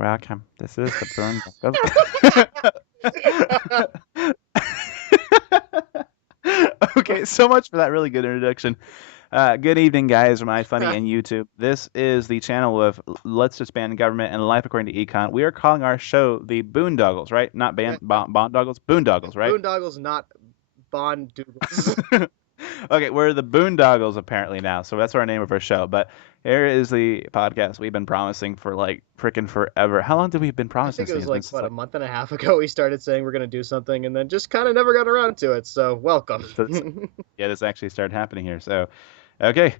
Welcome. This is the Boondoggles. Okay, so much for that really good introduction. Good evening, guys, my funny and YouTube. This is the channel of Let's Disband Government and Life According to Econ. We are calling our show the Boondoggles, right? Not Bondoggles, Boondoggles, right? Boondoggles, not Boondoggles. Okay, we're the Boondoggles apparently now, so that's our name of our show. But here is the podcast we've been promising for like freaking forever. How long did we been I promising? think it was this? a month and a half ago we started saying we're going to do something and then just kind of never got around to it. So welcome. Yeah, this actually started happening here. So, okay.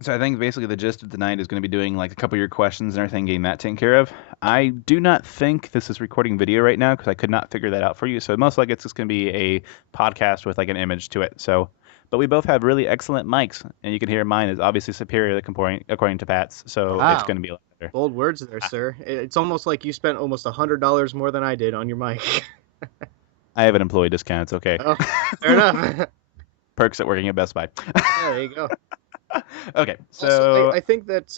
So I think basically the gist of tonight is going to be doing like a couple of your questions and everything, getting that taken care of. I do not think this is recording video right now because I could not figure that out for you. So most likely it's just going to be a podcast with like an image to it. So, but we both have really excellent mics, and you can hear mine is obviously superior according to Pat's. So it's going to be a lot better. Bold words there, sir. It's almost like you spent almost $100 more than I did on your mic. I have an employee discount. It's okay. Oh, fair enough. Perks at working at Best Buy. Yeah, there you go. Okay, so also, I think that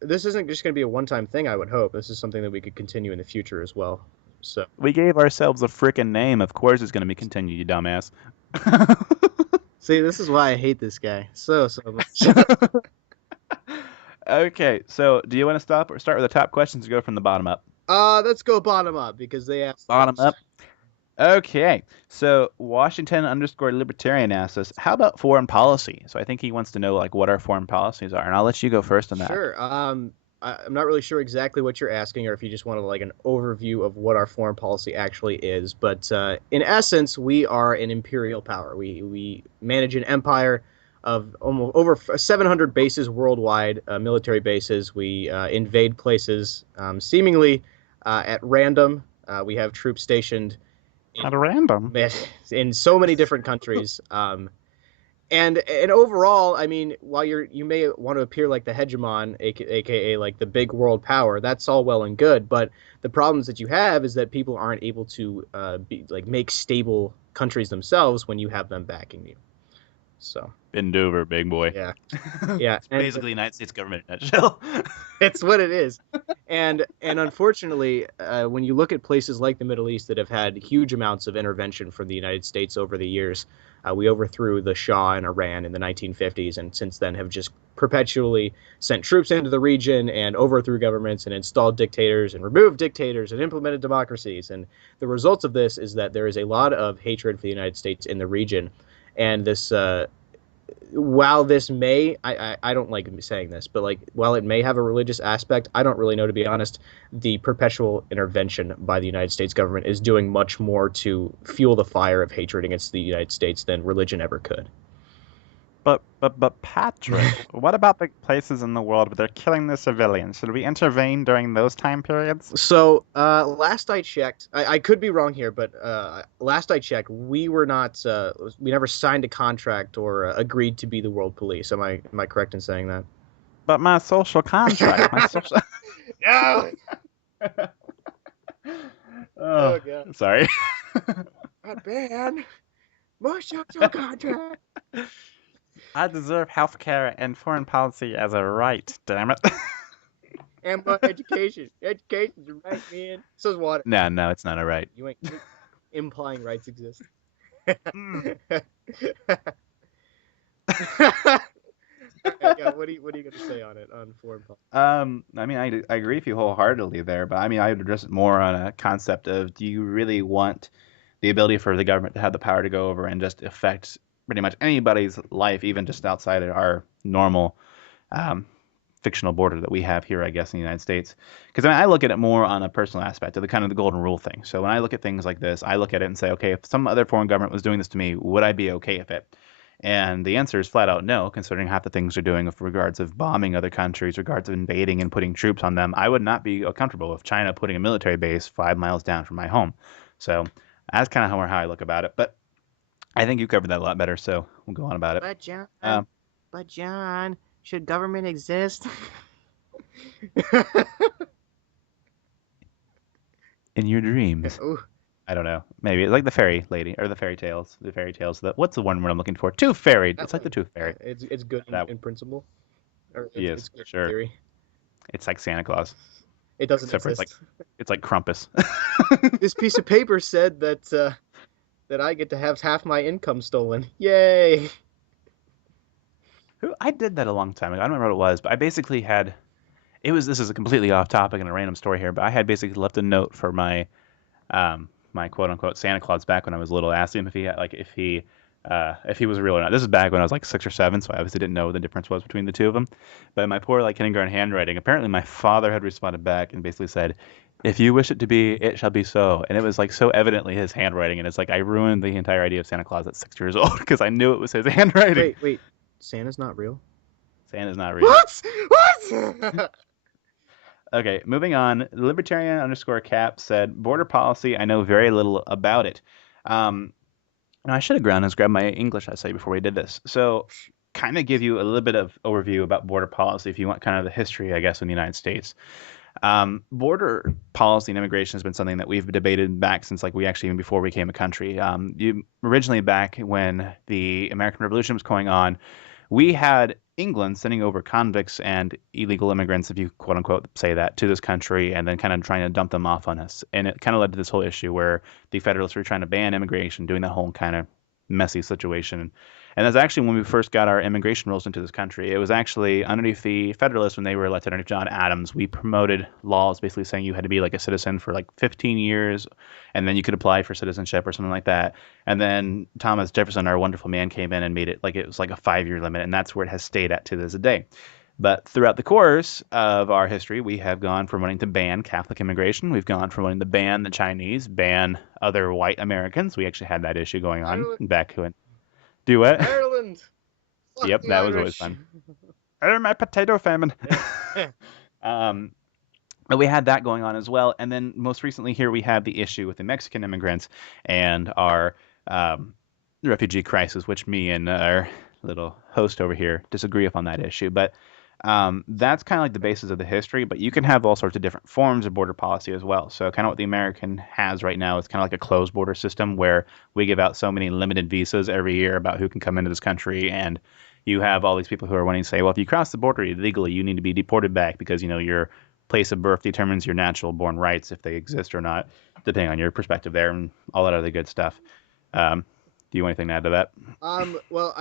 this isn't just going to be a one-time thing. I would hope this is something that we could continue in the future as well. So we gave ourselves a frickin' name. Of course, it's going to be continued, you dumbass. See, this is why I hate this guy so much. Okay, so do you want to start with the top questions or go from the bottom up? Let's go bottom up because they asked. Bottom up. Okay, so Washington_Libertarian asks us, how about foreign policy? So I think he wants to know like what our foreign policies are, and I'll let you go first on that. Sure. I'm not really sure exactly what you're asking, or if you just want like an overview of what our foreign policy actually is. But in essence, we are an imperial power. We manage an empire of almost over 700 bases worldwide, military bases. We invade places seemingly at random. We have troops stationed at random in so many different countries. And overall, I mean, while you may want to appear like the hegemon, aka like the big world power, that's all well and good. But the problems that you have is that people aren't able to make stable countries themselves when you have them backing you. So bend over, big boy. Yeah, yeah. It's basically the United States government in a nutshell. It's what it is. And unfortunately, when you look at places like the Middle East that have had huge amounts of intervention from the United States over the years, we overthrew the Shah in Iran in the 1950s, and since then have just perpetually sent troops into the region and overthrew governments and installed dictators and removed dictators and implemented democracies. And the results of this is that there is a lot of hatred for the United States in the region. And this, while this may, I don't like saying this, but like while it may have a religious aspect, I don't really know, to be honest. The perpetual intervention by the United States government is doing much more to fuel the fire of hatred against the United States than religion ever could. But Patrick, what about the places in the world where they're killing the civilians? Should we intervene during those time periods? So last I checked, I could be wrong here, but last I checked, we were not, we never signed a contract or agreed to be the world police. Am I correct in saying that? But my social contract, my social. No. Oh God. Sorry. Not bad. My social contract. I deserve health care and foreign policy as a right, damn it. And my education. Education's a right, man. So's water. No, it's not a right. You ain't implying rights exist. Yeah, what are you going to say on it, on foreign policy? I mean, I agree with you wholeheartedly there, but I mean, I would address it more on a concept of, do you really want the ability for the government to have the power to go over and just affect pretty much anybody's life, even just outside of our normal fictional border that we have here, I guess, in the United States? Because I mean, I look at it more on a personal aspect of the kind of the golden rule thing. So when I look at things like this, I look at it and say, okay, if some other foreign government was doing this to me, would I be okay with it? And the answer is flat out no, considering half the things they're doing with regards of bombing other countries, regards of invading and putting troops on them. I would not be comfortable with China putting a military base 5 miles down from my home. So that's kind of how I look about it. But I think you covered that a lot better, so we'll go on about it. But John, should government exist? In your dreams. Ooh. I don't know. Maybe it's like the fairy lady or the fairy tales. The fairy tales. What's the one word I'm looking for? Tooth fairy. It's like the tooth fairy. It's good in principle. Yes, It's good sure. in theory. It's like Santa Claus, It doesn't except for exist. it's like Krampus. This piece of paper said that I get to have half my income stolen. Yay! I did that a long time ago. I don't remember what it was, but I basically had it was this is a completely off topic and a random story here, but I had basically left a note for my quote unquote Santa Claus back when I was little. Asked him if he had, like if he was real or not. This is back when I was like 6 or 7, so I obviously didn't know what the difference was between the two of them. But in my poor like kindergarten handwriting, apparently my father had responded back and basically said, "If you wish it to be, it shall be so." And it was like so evidently his handwriting, and it's like I ruined the entire idea of Santa Claus at 6 years old because I knew it was his handwriting. Wait. Santa's not real? Santa's not real. What? What? Okay, moving on. Libertarian underscore cap said, border policy, I know very little about it. Um, now I should have gone and grabbed my English essay before we did this. So, kind of give you a little bit of overview about border policy if you want kind of the history, I guess, in the United States. Border policy and immigration has been something that we've debated back since like we actually even before we became a country. Originally back when the American Revolution was going on, we had England sending over convicts and illegal immigrants, if you quote unquote say that, to this country and then kind of trying to dump them off on us. And it kind of led to this whole issue where the Federalists were trying to ban immigration, doing that whole kind of messy situation. And that's actually when we first got our immigration rules into this country. It was actually underneath the Federalists when they were elected underneath John Adams. We promoted laws basically saying you had to be like a citizen for like 15 years and then you could apply for citizenship or something like that. And then Thomas Jefferson, our wonderful man, came in and made it like it was like a 5 year limit. And that's where it has stayed at to this day. But throughout the course of our history, we have gone from wanting to ban Catholic immigration. We've gone from wanting to ban the Chinese, ban other white Americans. We actually had that issue going on Ireland. back when. Do what? Ireland. Fuck Yep, the that was always Irish. fun. Oh, my potato famine. Yeah. um, but we had that going on as well. And then most recently here we have the issue with the Mexican immigrants and our refugee crisis, which me and our little host over here disagree upon that issue. But that's kind of like the basis of the history, but you can have all sorts of different forms of border policy as well. So kind of what the American has right now is kind of like a closed border system where we give out so many limited visas every year about who can come into this country, and you have all these people who are wanting to say, well, if you cross the border illegally, you need to be deported back because your place of birth determines your natural born rights if they exist or not, depending on your perspective there and all that other good stuff. Do you want anything to add to that? Well,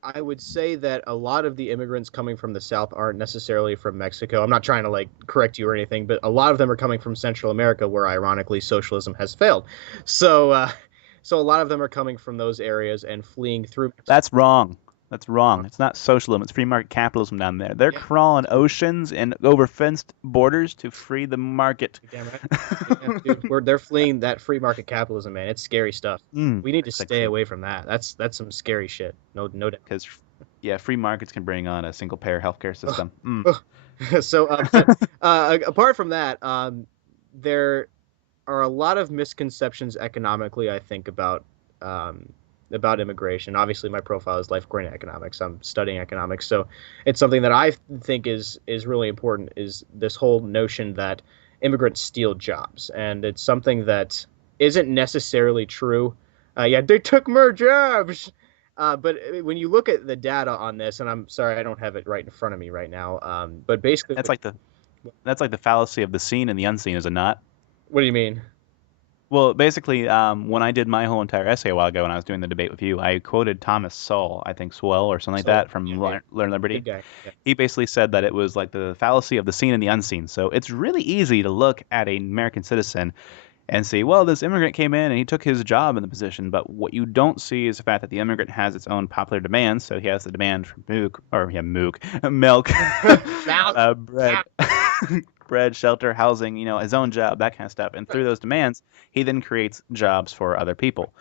I would say that a lot of the immigrants coming from the South aren't necessarily from Mexico. I'm not trying to like correct you or anything, but a lot of them are coming from Central America, where ironically socialism has failed. So a lot of them are coming from those areas and fleeing through. That's wrong. That's wrong. It's not socialism. It's free market capitalism down there. They're Yeah, crawling oceans and over fenced borders to free the market. damn right. Yeah, dude, they're fleeing that free market capitalism, man. It's scary stuff. We need to stay Sexy. away from that. That's some scary shit. No doubt. Because, yeah, free markets can bring on a single payer healthcare system. So, apart from that, there are a lot of misconceptions economically, I think, about immigration. Obviously, my profile is life grant economics. I'm studying economics, so it's something that I think is really important. Is this whole notion that immigrants steal jobs, and it's something that isn't necessarily true. Yeah, they took more jobs. But when you look at the data on this, and I'm sorry I don't have it right in front of me right now, but basically, That's like the fallacy of the seen and the unseen, is it not? what do you mean? Well, basically, when I did my whole entire essay a while ago when I was doing the debate with you, I quoted Thomas Sowell, I think Swell or something like So, that from yeah, Learn Liberty. good guy. Yeah. He basically said that it was like the fallacy of the seen and the unseen. So it's really easy to look at an American citizen and see, well, this immigrant came in and he took his job in the position. But what you don't see is the fact that the immigrant has its own popular demands. So he has the demand for milk, Mouth. bread, bread, shelter, housing, his own job, that kind of stuff. And through those demands, he then creates jobs for other people.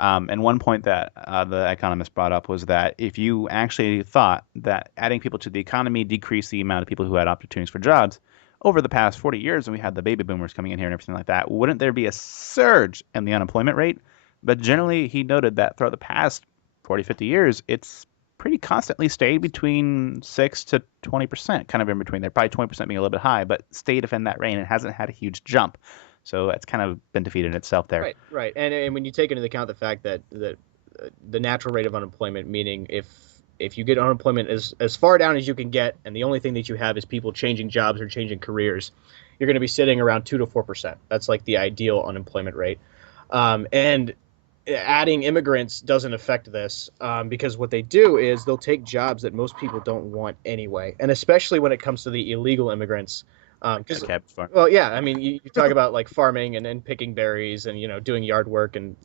And one point that the economist brought up was that if you actually thought that adding people to the economy decreased the amount of people who had opportunities for jobs, over the past 40 years, when we had the baby boomers coming in here and everything like that, wouldn't there be a surge in the unemployment rate? But generally, he noted that throughout the past 40, 50 years, it's pretty constantly stayed between 6 to 20%, kind of in between there. Probably 20% being a little bit high, but stayed within that range and hasn't had a huge jump. So that's kind of been defeated in itself there. Right. And when you take into account the fact that the natural rate of unemployment, meaning if you get unemployment as far down as you can get, and the only thing that you have is people changing jobs or changing careers, you're going to be sitting around 2 to 4%. That's like the ideal unemployment rate. And adding immigrants doesn't affect this because what they do is they'll take jobs that most people don't want anyway, and especially when it comes to the illegal immigrants. Like a 'Cause cabbage farm. well, yeah, I mean, you talk about like farming and picking berries and doing yard work and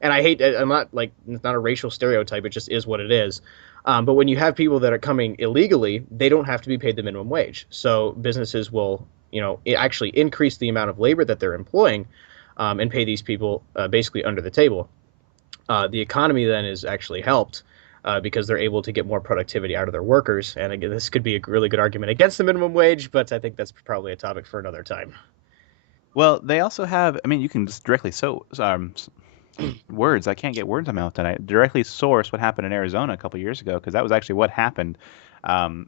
and I hate I'm not like it's not a racial stereotype, it just is what it is. But when you have people that are coming illegally, they don't have to be paid the minimum wage, so businesses will actually increase the amount of labor that they're employing and pay these people basically under the table. The economy then is actually helped because they're able to get more productivity out of their workers. And again, this could be a really good argument against the minimum wage, but I think that's probably a topic for another time. Well, they also have. I mean, you can just directly words. I can't get words in my mouth tonight. Directly source what happened in Arizona a couple years ago, because that was actually what happened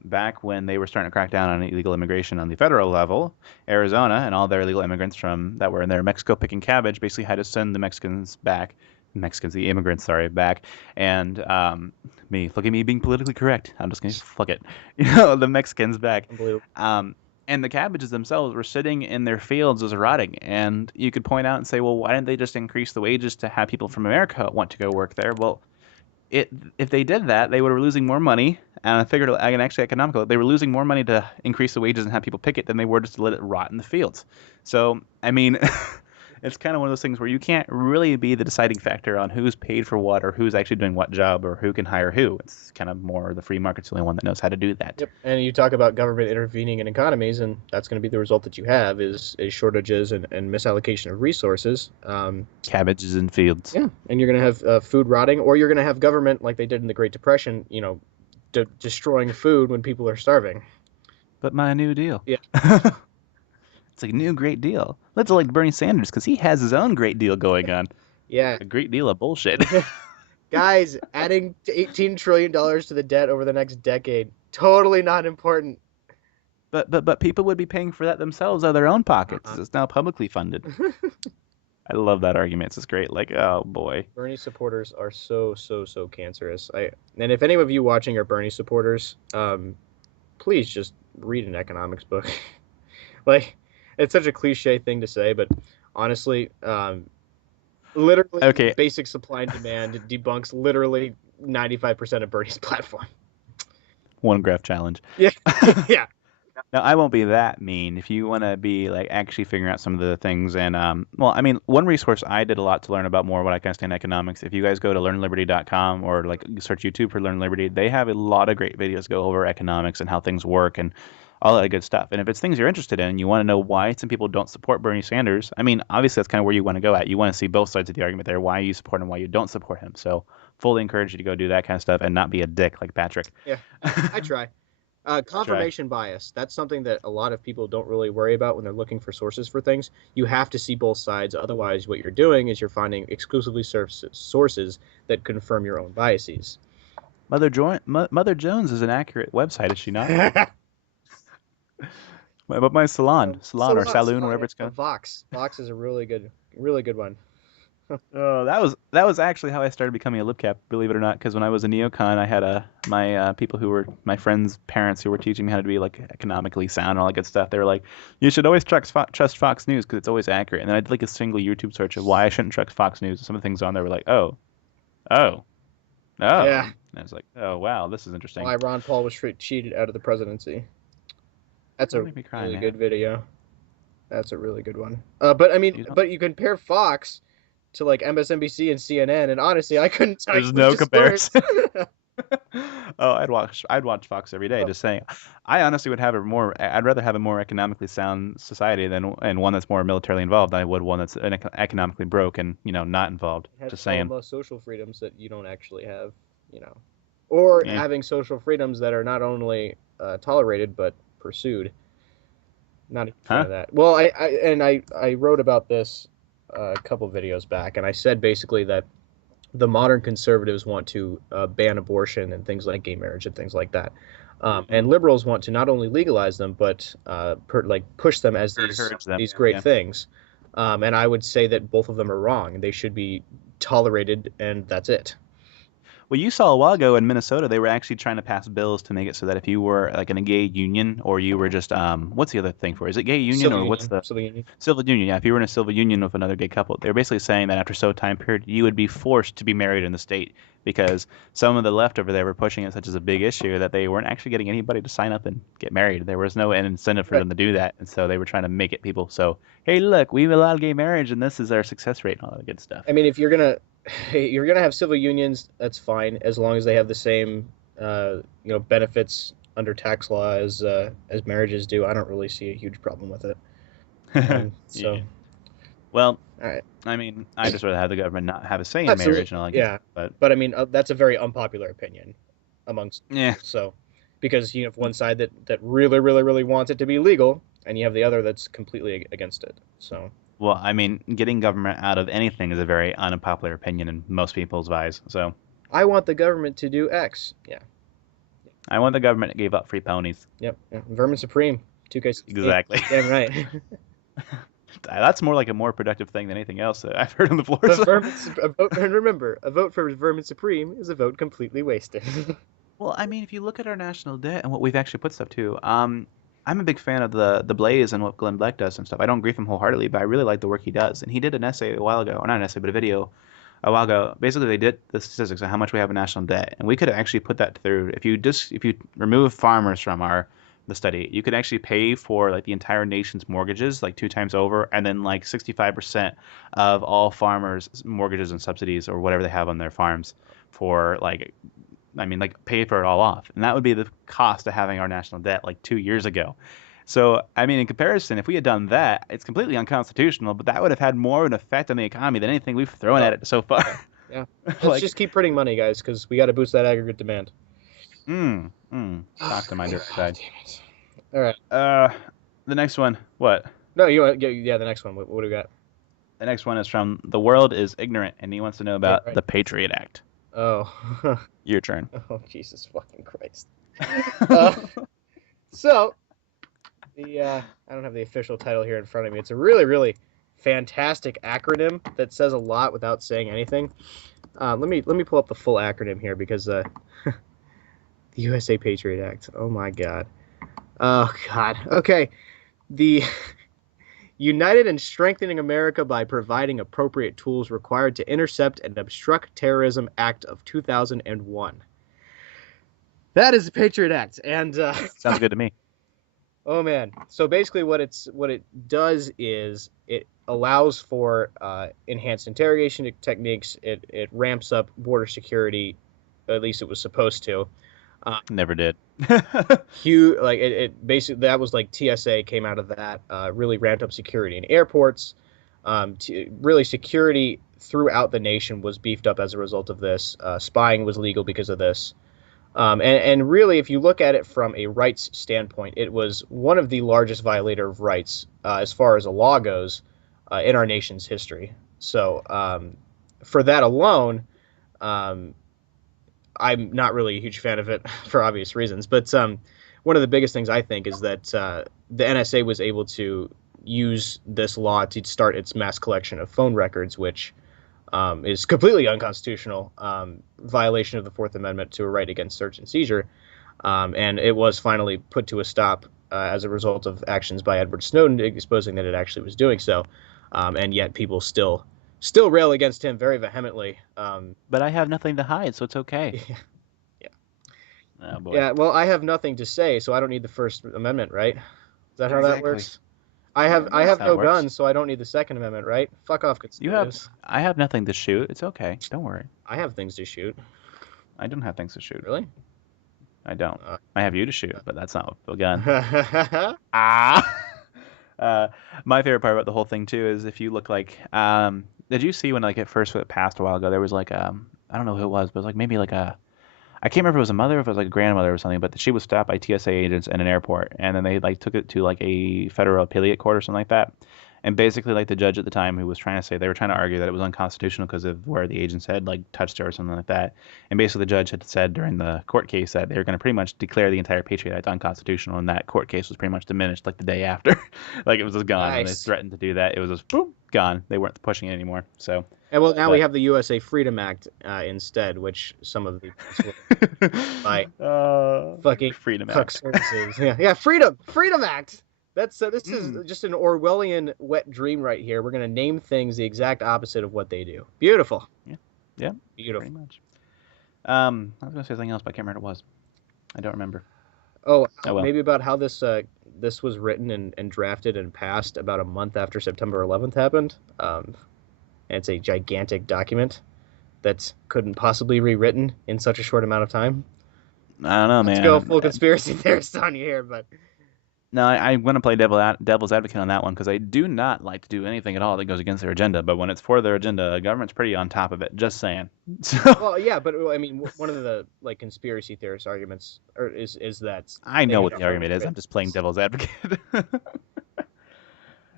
back when they were starting to crack down on illegal immigration on the federal level. Arizona and all their illegal immigrants from that were in there, Mexico picking cabbage, basically had to send the Mexicans back. Mexicans, the immigrants, sorry, back. And look at me being politically correct. I'm just gonna fuck it. The Mexicans back. Unbelievable. And the cabbages themselves were sitting in their fields as rotting. And you could point out and say, well, why didn't they just increase the wages to have people from America want to go work there? Well, if they did that, they would be losing more money. And I figured, and actually economical, they were losing more money to increase the wages and have people pick it than they were just to let it rot in the fields. So, I mean, it's kind of one of those things where you can't really be the deciding factor on who's paid for what or who's actually doing what job or who can hire who. It's kind of more the free market's the only one that knows how to do that. Yep. And you talk about government intervening in economies, and that's going to be the result that you have is shortages and misallocation of resources. Cabbages in fields. Yeah, and you're going to have food rotting, or you're going to have government like they did in the Great Depression, destroying food when people are starving. But my New Deal. Yeah. It's like a new great deal. Let's elect Bernie Sanders because he has his own great deal going on. Yeah. A great deal of bullshit. Guys, adding $18 trillion to the debt over the next decade, totally not important. But people would be paying for that themselves out of their own pockets. It's now publicly funded. I love that argument. It's just great. Like, oh boy. Bernie supporters are so cancerous. And if any of you watching are Bernie supporters, please just read an economics book. Like, it's such a cliche thing to say, but honestly, literally, okay. Basic supply and demand debunks literally 95% of Bernie's platform. One graph challenge. Yeah, yeah. Now, I won't be that mean. If you want to be like actually figuring out some of the things, and well, I mean, one resource I did a lot to learn about more what I can understand economics. If you guys go to learnliberty.com or like search YouTube for Learn Liberty, they have a lot of great videos go over economics and how things work and all that good stuff. And if it's things you're interested in, you want to know why some people don't support Bernie Sanders. I mean, obviously that's kind of where you want to go at. You want to see both sides of the argument there, why you support him, why you don't support him. So fully encourage you to go do that kind of stuff and not be a dick like Patrick. Yeah, I try. Confirmation bias. That's something that a lot of people don't really worry about when they're looking for sources for things. You have to see both sides. Otherwise, what you're doing is you're finding exclusively sources that confirm your own biases. Mother Jones is an accurate website, is she not? But my salon or saloon, whatever it's called. Vox is a really good one. Oh, that was actually how I started becoming a libcap, believe it or not. Because when I was a neocon, I had my people who were my friends' parents who were teaching me how to be like economically sound and all that good stuff. They were like, "You should always trust Fox News because it's always accurate." And then I did like a single YouTube search of why I shouldn't trust Fox News. And some of the things on there were like, "Oh, yeah." And I was like, "Oh wow, this is interesting." Why Ron Paul was cheated out of the presidency. That's a really good video. That's a really good one. But I mean, but you compare Fox to like MSNBC and CNN, and honestly, I couldn't tell you. There's no comparison. Oh, I'd watch Fox every day. Just saying, I honestly would have I'd rather have a more economically sound society than one that's more militarily involved than I would one that's economically broke and not involved. Just saying. Most social freedoms that you don't actually have, or having social freedoms that are not only tolerated but pursued. Not a fan of that. Well, I wrote about this a couple videos back, and I said basically that the modern conservatives want to ban abortion and things like gay marriage and things like that, and liberals want to not only legalize them but push them as these great things. And I would say that both of them are wrong. They should be tolerated, and that's it. Well, you saw a while ago in Minnesota, they were actually trying to pass bills to make it so that if you were like in a gay union or you were just what's the other thing for? Is it gay union Civil or what's union, the civil union. civil union? Yeah, if you were in a civil union with another gay couple, they were basically saying that after so time period, you would be forced to be married in the state because some of the left over there were pushing it such as a big issue that they weren't actually getting anybody to sign up and get married. There was no incentive for Right. them to do that, and so they were trying to make it people. So, hey, look, we've allowed gay marriage, and this is our success rate and all that good stuff. I mean, if you're gonna have civil unions, that's fine as long as they have the same benefits under tax law as marriages do. I don't really see a huge problem with it. So Yeah. Well, all right, I mean, I just rather have the government not have a say in marriage absolutely, and all that good yeah. stuff. But But I mean, that's a very unpopular opinion amongst yeah, people. So because you have one side that really, really, really wants it to be legal, and you have the other that's completely against it. So well, I mean, getting government out of anything is a very unpopular opinion in most people's eyes. So I want the government to do X. Yeah. I want the government to give up free ponies. Yep. Yeah. Vermin Supreme. 2K16. Exactly. Damn right. That's more like a more productive thing than anything else that I've heard on the floor. The So. Vermin, a vote, and remember, a vote for Vermin Supreme is a vote completely wasted. Well, I mean, if you look at our national debt and what we've actually put stuff to, I'm a big fan of the Blaze and what Glenn Beck does and stuff. I don't grieve him wholeheartedly, but I really like the work he does. And he did an essay a while ago, or not an essay, but a video a while ago. Basically, they did the statistics of how much we have in national debt, and we could actually put that through. If you remove farmers from our the study, you could actually pay for like the entire nation's mortgages like two times over, and then like 65% of all farmers' mortgages and subsidies or whatever they have on their farms for like I mean, like pay for it all off. And that would be the cost of having our national debt like 2 years ago. So, I mean, in comparison, if we had done that, it's completely unconstitutional, but that would have had more of an effect on the economy than anything we've thrown at Oh, it so far. yeah. Yeah. Let's Like, just keep printing money, guys, because we got to boost that aggregate demand. knocked to my dirty God side. damn it. All right. Uh, the next one, what? No, you want yeah, the next one. What do we got? The next one is from The World is Ignorant, and he wants to know Yeah, about right. the Patriot Act. Oh. Your turn. Oh, Jesus fucking Christ. Uh, so, I don't have the official title here in front of me. It's a really, really fantastic acronym that says a lot without saying anything. Let me pull up the full acronym here because the USA Patriot Act. Oh my God. Oh God. Okay. The United in Strengthening America by Providing Appropriate Tools Required to Intercept and Obstruct Terrorism Act of 2001. That is the Patriot Act, and Sounds good to me. oh man. So basically, what it does is it allows for enhanced interrogation techniques. It ramps up border security. At least it was supposed to. Never did. Huge, like it basically that was like TSA came out of that. Really ramped up security in airports. Really security throughout the nation was beefed up as a result of this. Spying was legal because of this. And really, if you look at it from a rights standpoint, it was one of the largest violator of rights as far as a law goes in our nation's history. So for that alone, I'm not really a huge fan of it for obvious reasons. But one of the biggest things I think is that the NSA was able to use this law to start its mass collection of phone records, which is completely unconstitutional, violation of the Fourth Amendment to a right against search and seizure. And it was finally put to a stop as a result of actions by Edward Snowden exposing that it actually was doing so. And yet people still rail against him very vehemently. But I have nothing to hide, so it's okay. Yeah, yeah, Oh boy. yeah. Well, I have nothing to say, so I don't need the First Amendment, right? Is that how that Exactly. works? I have That's how it no works. guns, so I don't need the Second Amendment, right? Fuck off, conservatives. I have nothing to shoot. It's okay. Don't worry. I have things to shoot. I don't have things to shoot. Really? I don't. Uh, I have you to shoot, but that's not a gun. yeah, Ah. My favorite part about the whole thing too is if you look like, did you see when like it first passed a while ago? There was like I don't know who it was, but it was like maybe like I can't remember if it was a mother, or if it was like a grandmother or something, but she was stopped by TSA agents in an airport, and then they like took it to like a federal appellate court or something like that. And basically, like the judge at the time who was trying to say they were trying to argue that it was unconstitutional because of where the agents had like touched her or something like that. And basically, the judge had said during the court case that they were going to pretty much declare the entire Patriot Act unconstitutional, and that court case was pretty much diminished like the day after. Like it was just gone. When they nice. threatened to do that, it was just boom, gone. They weren't pushing it anymore. So And well, now we But have the USA Freedom Act instead, which some of the police will by fucking Freedom cuck Act. services. Yeah, yeah, Freedom Act. That's this is Mm, just an Orwellian wet dream right here. We're gonna name things the exact opposite of what they do. Beautiful, yeah, yeah, pretty beautiful. much. I was gonna say something else, but I can't remember what it was. I don't remember. Oh, Oh well. maybe about how this was written and drafted and passed about a month after September 11th happened. And it's a gigantic document that couldn't possibly be rewritten in such a short amount of time. I don't know, Not to go man. full conspiracy theorist on you here, but No, I'm going to play devil's advocate on that one because I do not like to do anything at all that goes against their agenda. But when it's for their agenda, the government's pretty on top of it. Just saying. So well, yeah, but I mean, one of the like conspiracy theorist arguments is that I they know what have the argument is. I'm written just playing this. devil's advocate.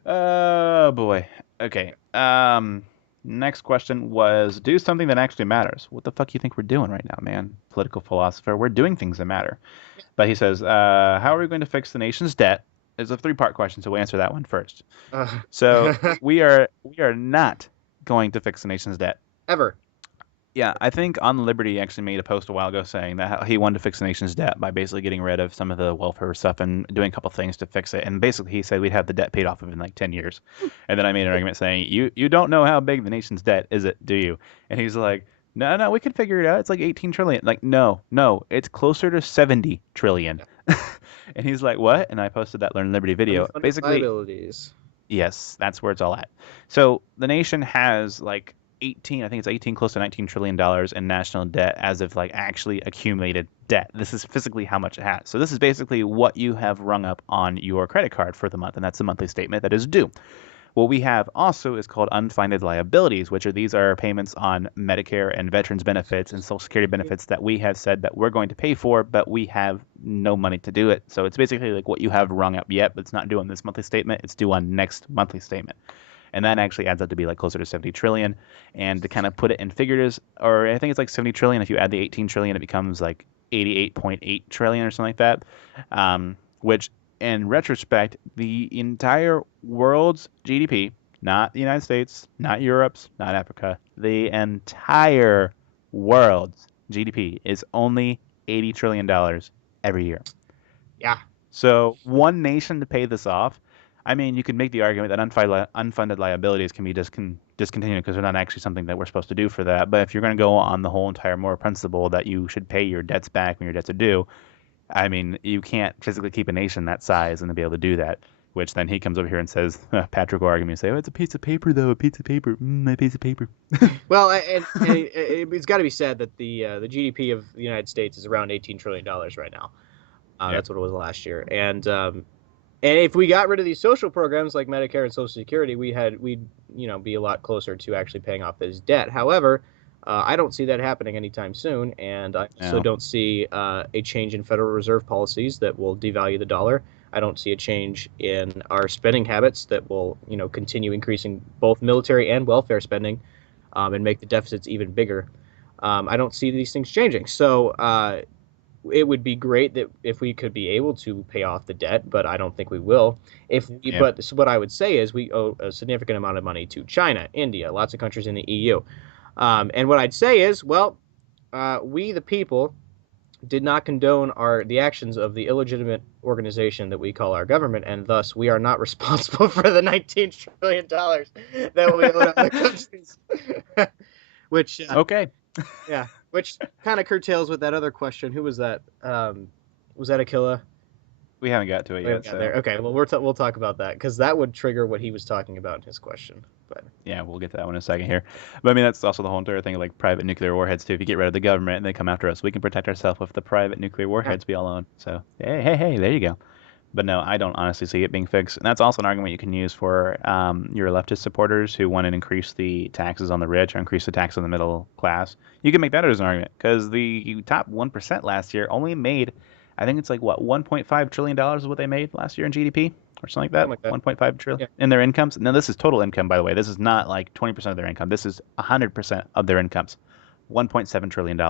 Oh boy. Okay. Next question was do something that actually matters. What the fuck do you think we're doing right now, man? Political philosopher. We're doing things that matter. But he says, how are we going to fix the nation's debt? It's a three-part question, so we'll answer that one first. Uh, So we are not going to fix the nation's debt. ever. Yeah, I think On Liberty actually made a post a while ago saying that he wanted to fix the nation's debt by basically getting rid of some of the welfare stuff and doing a couple things to fix it. And basically, he said we'd have the debt paid off in like 10 years. And then I made an argument saying, you don't know how big the nation's debt is, it, do you? And he's like, no, we can figure it out. It's like 18 trillion. Like, no, it's closer to 70 trillion. And he's like, what? And I posted that Learn Liberty video. Unfunded Basically, liabilities. yes, that's where it's all at. So the nation has like 18, I think it's 18, close to 19 trillion dollars in national debt as of like actually accumulated debt. This is physically how much it has. So this is basically what you have rung up on your credit card for the month, and that's the monthly statement that is due. What we have also is called unfunded liabilities, which are these are payments on Medicare and veterans benefits and Social Security benefits that we have said that we're going to pay for, but we have no money to do it. So it's basically like what you have rung up yet, but it's not due on this monthly statement. It's due on next monthly statement. And that actually adds up to be like closer to 70 trillion. And to kind of put it in figures, or I think it's like 70 trillion. If you add the 18 trillion, it becomes like 88.8 trillion or something like that. Which in retrospect, the entire world's GDP, not the United States, not Europe's, not Africa, the entire world's GDP is only $80 trillion every year. Yeah. So one nation to pay this off, I mean, you could make the argument that unfunded liabilities can be discontinued because they're not actually something that we're supposed to do for that. But if you're going to go on the whole entire moral principle that you should pay your debts back when your debts are due, I mean, you can't physically keep a nation that size and to be able to do that. Which then he comes over here and says, Patrick will argue me and say, oh, it's a piece of paper, though, a piece of paper, a piece of paper. Well, and it's got to be said that the GDP of the United States is around $18 trillion right now. Yeah. That's what it was last year. And if we got rid of these social programs like Medicare and Social Security, we'd be a lot closer to actually paying off this debt. However, I don't see that happening anytime soon, and I also No. don't see a change in Federal Reserve policies that will devalue the dollar. I don't see a change in our spending habits that will continue increasing both military and welfare spending, and make the deficits even bigger. I don't see these things changing. So it would be great that if we could be able to pay off the debt, but I don't think we will. Yeah. But so what I would say is we owe a significant amount of money to China, India, lots of countries in the EU. And what I'd say is, well, we the people did not condone the actions of the illegitimate organization that we call our government, and thus we are not responsible for the $19 trillion that we owe to other countries. Which Okay. yeah, which kind of curtails with that other question. Who was that? Was that Aquila? We haven't got to it We haven't yet, got so there. Okay, well we'll talk about that because that would trigger what he was talking about in his question. But yeah, we'll get to that one in a second here. But I mean, that's also the whole entire thing of like private nuclear warheads too. If you get rid of the government and they come after us, we can protect ourselves with the private nuclear yeah, warheads we all own. So hey, there you go. But no, I don't honestly see it being fixed. And that's also an argument you can use for your leftist supporters who want to increase the taxes on the rich or increase the tax on the middle class. You can make that as an argument because the top 1% last year only made, I think it's like what, $1.5 trillion is what they made last year in GDP or something like that. something like that. 1.5 trillion Yeah. in their incomes. Now this is total income, by the way. This is not like 20% of their income. This is 100% of their incomes. $1.7 trillion.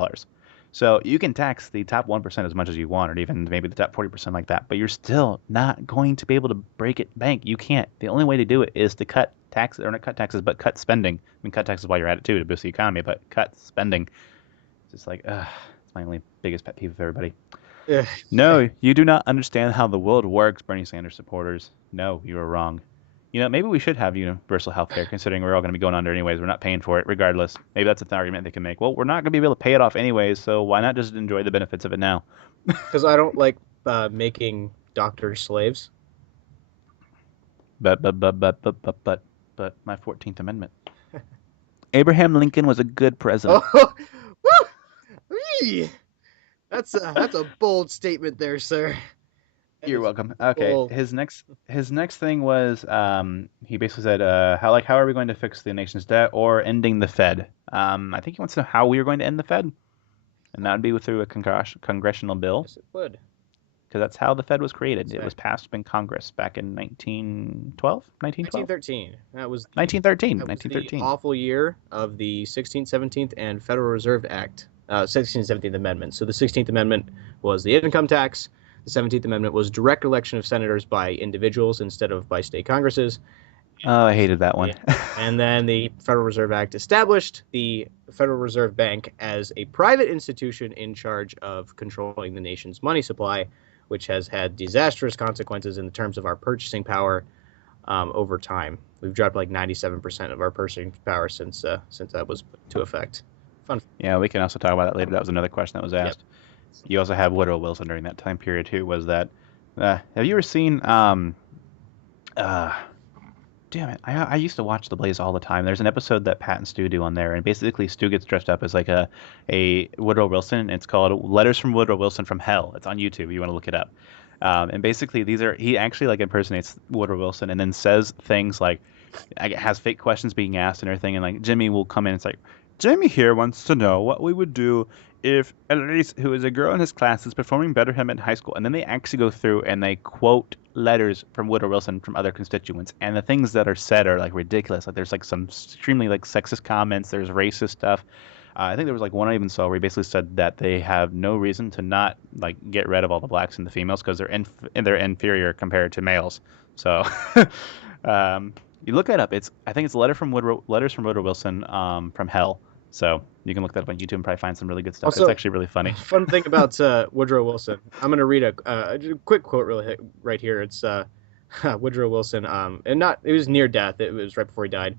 So you can tax the top 1% as much as you want, or even maybe the top 40% like that, but you're still not going to be able to break it bank. You can't. The only way to do it is to cut taxes, or not cut taxes, but cut spending. I mean, cut taxes while you're at it too to boost the economy, but cut spending. It's just like, it's my only biggest pet peeve of everybody. Ugh. No, you do not understand how the world works, Bernie Sanders supporters. No, you are wrong. Maybe we should have universal health care, considering we're all going to be going under anyways. We're not paying for it regardless. Maybe that's an argument they can make. Well, we're not going to be able to pay it off anyways, so why not just enjoy the benefits of it now? Because I don't like making doctors slaves. But my 14th Amendment. Abraham Lincoln was a good president. Oh, woo! Eee! That's a bold statement there, sir. That You're is welcome. Okay, bold. his next thing was he basically said how are we going to fix the nation's debt or ending the Fed? I think he wants to know how we are going to end the Fed, and that would be through a congressional bill, Yes, it would. because that's how the Fed was created. That's It right. was passed in Congress back in 1912, 1912, 1913. 1913, That was the 1913. awful year of the 16th, 17th, and Federal Reserve Act, 16th, 17th Amendment. So the 16th Amendment was the income tax. The 17th Amendment was direct election of senators by individuals instead of by state congresses. Oh, I hated that one. Yeah. And then the Federal Reserve Act established the Federal Reserve Bank as a private institution in charge of controlling the nation's money supply, which has had disastrous consequences in terms of our purchasing power over time. We've dropped like 97% of our purchasing power since that was put to effect. Fun. Yeah, we can also talk about that later. That was another question that was Yep. asked. You also have Woodrow Wilson during that time period too. Was that? Have you ever seen? Uh, Damn it! I used to watch The Blaze all the time. There's an episode that Pat and Stu do on there, and basically Stu gets dressed up as like a Woodrow Wilson. It's called Letters from Woodrow Wilson from Hell. It's on YouTube. You want to look it up. And basically he actually like impersonates Woodrow Wilson and then says things like has fake questions being asked and everything, and like Jimmy will come in and it's like, Jimmy here wants to know what we would do if Elise, who is a girl in his class, is performing better than him in high school. And then they actually go through and they quote letters from Woodrow Wilson from other constituents, and the things that are said are like ridiculous. Like there's like some extremely like sexist comments. There's racist stuff. I think there was like one I even saw where he basically said that they have no reason to not like get rid of all the blacks and the females because they're inferior compared to males. So you look that up. I think it's letters from Woodrow Wilson from Hell. So you can look that up on YouTube and probably find some really good stuff. Also, it's actually really funny. fun thing about Woodrow Wilson. I'm going to read a quick quote right here. It's Woodrow Wilson, and it was near death. It was right before he died.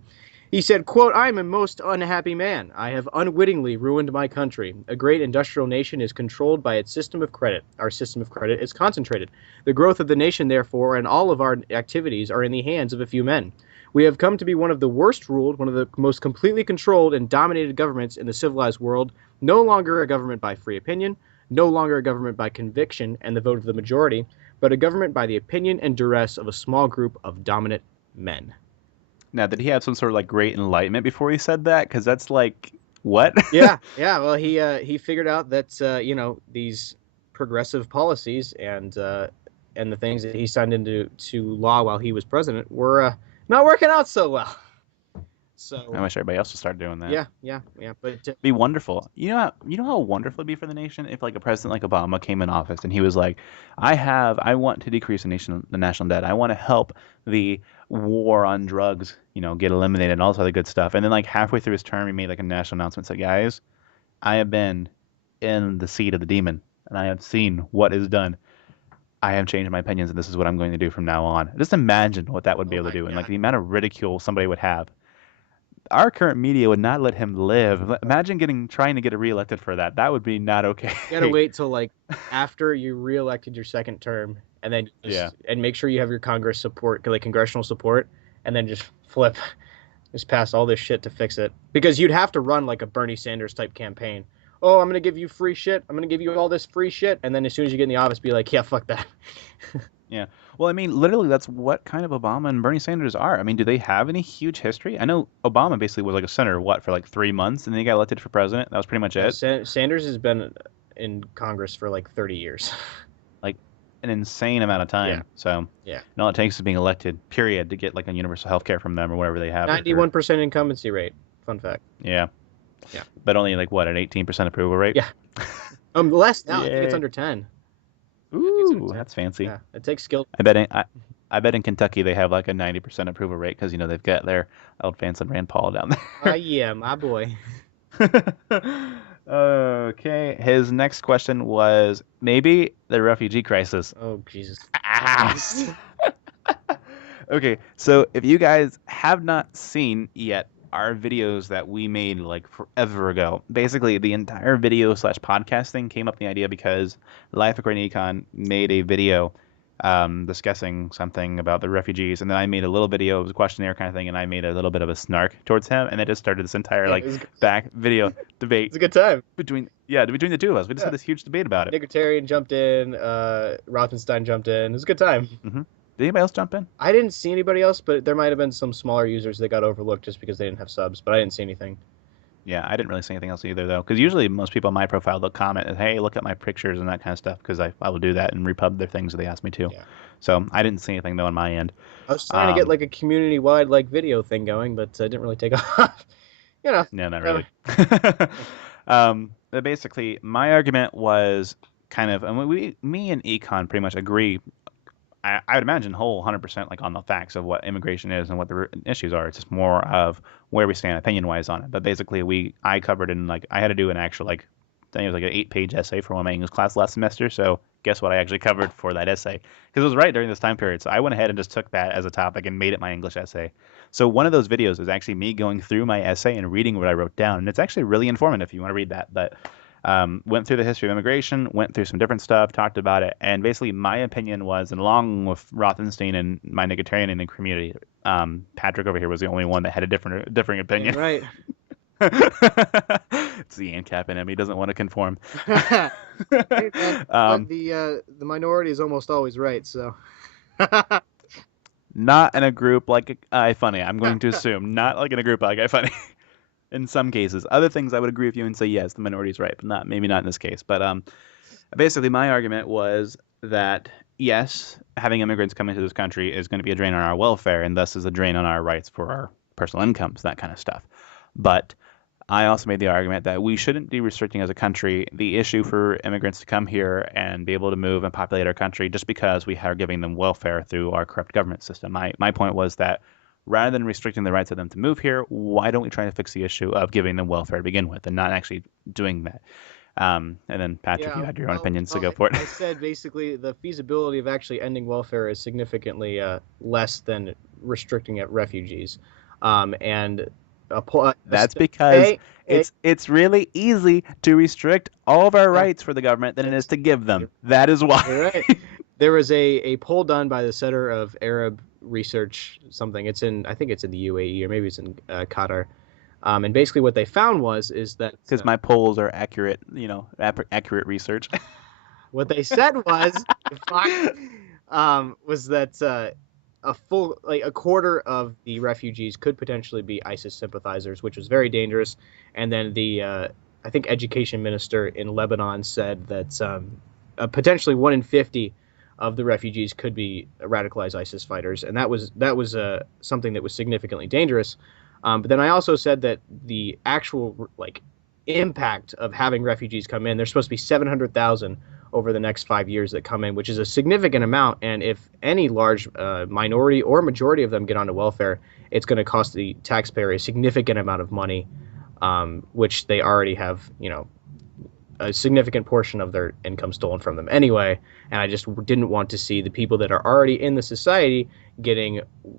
He said, quote, "I am a most unhappy man. I have unwittingly ruined my country. A great industrial nation is controlled by its system of credit. Our system of credit is concentrated. The growth of the nation, therefore, and all of our activities are in the hands of a few men. We have come to be one of the worst ruled, one of the most completely controlled and dominated governments in the civilized world, no longer a government by free opinion, no longer a government by conviction and the vote of the majority, but a government by the opinion and duress of a small group of dominant men." Now, did he have some sort of like great enlightenment before he said that? Because that's like, what? Yeah. Well, he figured out that these progressive policies and the things that he signed into law while he was president were not working out so well. So I wish everybody else would start doing that. yeah. But It'd be wonderful. You know how wonderful it'd be for the nation if like a president like Obama came in office and he was like, I want to decrease the national debt. I want to help the war on drugs, get eliminated and all this other good stuff. And then like halfway through his term, he made like a national announcement, said, guys, I have been in the seat of the demon and I have seen what is done. I have changed my opinions and this is what I'm going to do from now on. Just imagine what that would be oh able my to do and like God. the amount of ridicule somebody would have. Our current media would not let him live. Imagine trying to get reelected for that. That would be not okay. You gotta wait till like after you reelected your second term, and then Yeah. and make sure you have your Congress support, like congressional support, and then just just pass all this shit to fix it. Because you'd have to run like a Bernie Sanders type campaign. Oh, I'm gonna give you free shit. I'm gonna give you all this free shit, and then as soon as you get in the office, be like, yeah, fuck that. Yeah. Well, I mean, literally, that's what kind of Obama and Bernie Sanders are. I mean, do they have any huge history? I know Obama basically was like a senator, for like 3 months, and then he got elected for president. That was pretty much it. Sanders has been in Congress for like 30 years. Like an insane amount of time. Yeah. So, Yeah. and all it takes is being elected, period, to get like a universal health care from them or whatever they have. 91% incumbency rate. Fun fact. Yeah. Yeah. But only like what, an 18% approval rate? Yeah. Less now. I think it's Yeah. under 10. Yeah, I think it's under Ooh, 10. that's fancy. Yeah, it takes skill. I bet in Kentucky they have like a 90% approval rate because they've got their old Fanson Rand Paul down there. Yeah, my boy. Okay, his next question was maybe the refugee crisis. Oh, Jesus. Ah. Jesus. Okay, so if you guys have not seen yet our videos that we made like forever ago, basically the entire video slash podcast thing came up with the idea because Life According to Econ made a video discussing something about the refugees, and then I made a little video, it was a questionnaire kind of thing, and I made a little bit of a snark towards him, and it just started this entire Yeah, like back video debate a good time. between the two of us. We just Yeah. had this huge debate about it. Nicotarian jumped in. Rothenstein jumped in. It was a good time. Hmm. Did anybody else jump in? I didn't see anybody else, but there might have been some smaller users that got overlooked just because they didn't have subs. But I didn't see anything. Yeah, I didn't really see anything else either, though, because usually most people on my profile they'll comment, "Hey, look at my pictures and that kind of stuff," because I will do that and repub their things if they ask me to. Yeah. So I didn't see anything though on my end. I was trying to get like a community-wide like video thing going, but it didn't really take off. No, not really. But basically, my argument was kind of, and me and Econ pretty much agree. I would imagine whole 100% like on the facts of what immigration is and what the issues are. It's just more of where we stand opinion wise on it. But basically, I covered in like I had to do an actual like I think it was like an 8-page essay for one of my English class last semester. So guess what I actually covered for that essay because it was right during this time period. So I went ahead and just took that as a topic and made it my English essay. So one of those videos is actually me going through my essay and reading what I wrote down, and it's actually really informative if you want to read that. But went through the history of immigration, went through some different stuff, talked about it, and basically my opinion was, and along with Rothenstein and my Nicotarian in the community, Patrick over here was the only one that had a differing opinion. Right. It's the ANCAP in him. He doesn't want to conform. Hey, man, but the minority is almost always right. So. Not in a group like iFunny. I'm going to assume not like in a group like iFunny. In some cases, other things I would agree with you and say yes, the minority is right, but maybe not in this case. But basically, my argument was that yes, having immigrants come into this country is going to be a drain on our welfare, and thus is a drain on our rights for our personal incomes, that kind of stuff. But I also made the argument that we shouldn't be restricting as a country the issue for immigrants to come here and be able to move and populate our country just because we are giving them welfare through our corrupt government system. My point was that rather than restricting the rights of them to move here, why don't we try to fix the issue of giving them welfare to begin with and not actually doing that? And then, Patrick, you had your own opinions, so go for it. I said basically the feasibility of actually ending welfare is significantly less than restricting at refugees. And that's because it's really easy to restrict all of our rights for the government than it is to give them. That is why. You're right. There was a poll done by the Center of Arab Research, something. I think it's in the UAE or maybe it's in Qatar. And basically what they found is that because my polls are accurate, accurate research. What they said was that a quarter of the refugees could potentially be ISIS sympathizers, which was very dangerous. And then I think education minister in Lebanon said that potentially 1 in 50 of the refugees could be radicalized ISIS fighters, and that was something that was significantly dangerous. But then I also said that the actual impact of having refugees come in, there's supposed to be 700,000 over the next 5 years that come in, which is a significant amount. And if any large minority or majority of them get onto welfare, it's going to cost the taxpayer a significant amount of money, which they already have, a significant portion of their income stolen from them anyway. And I just didn't want to see the people that are already in the society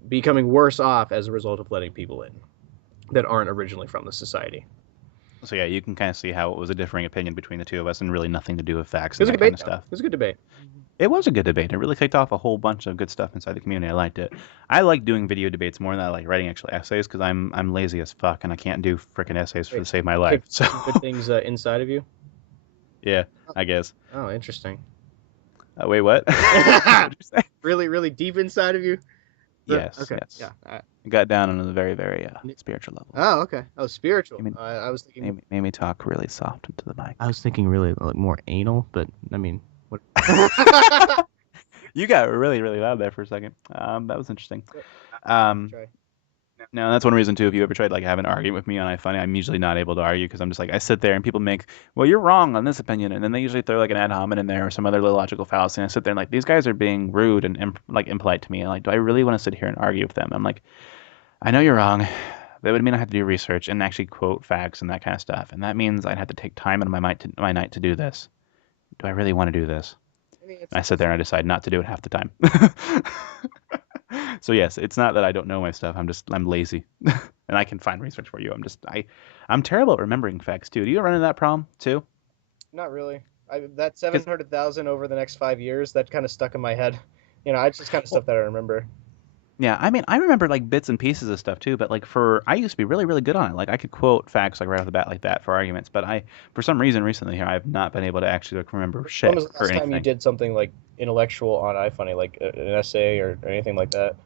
becoming worse off as a result of letting people in that aren't originally from the society. So yeah, you can kind of see how it was a differing opinion between the two of us and really nothing to do with facts. It was and a that debate. Kind of stuff. It was a good debate. It was a good debate. It really kicked off a whole bunch of good stuff inside the community. I liked it. I like doing video debates more than I like writing actual essays because I'm lazy as fuck and I can't do freaking essays to save my life. So good things inside of you. Yeah, I guess. Oh, interesting. Wait, what? What did you say? Really, really deep inside of you? Yes. Okay. Yes. Yeah. I got down on a very, very spiritual level. Oh, okay. Oh, spiritual. I was thinking. Made me talk really soft into the mic. I was thinking really more anal, but I mean, what? You got really, really loud there for a second. That was interesting. Try. No, that's one reason too. If you ever tried like having an argument with me on iFunny, I'm usually not able to argue because I'm just like I sit there and people make, well, you're wrong on this opinion, and then they usually throw like an ad hominem in there or some other illogical fallacy, and I sit there and like these guys are being rude and like impolite to me. And like, do I really want to sit here and argue with them? I'm like, I know you're wrong. That would mean I have to do research and actually quote facts and that kind of stuff, and that means I'd have to take time out of my night to do this. Do I really want to do this? I mean, And I sit there and I decide not to do it half the time. So yes, it's not that I don't know my stuff. I'm lazy, and I can find research for you. I'm terrible at remembering facts too. Do you run into that problem too? not really. That Because 700,000 over the next 5 years, that kind of stuck in my head. It's just kind of stuff that I remember. yeah, I mean I remember like bits and pieces of stuff too. But like for I used to be really really good on it. Like I could quote facts like right off the bat like that for arguments. But I for some reason recently here I've not been able to actually like remember When shit was the for last time you anything. did something like intellectual on iFunny, like an essay or anything like that?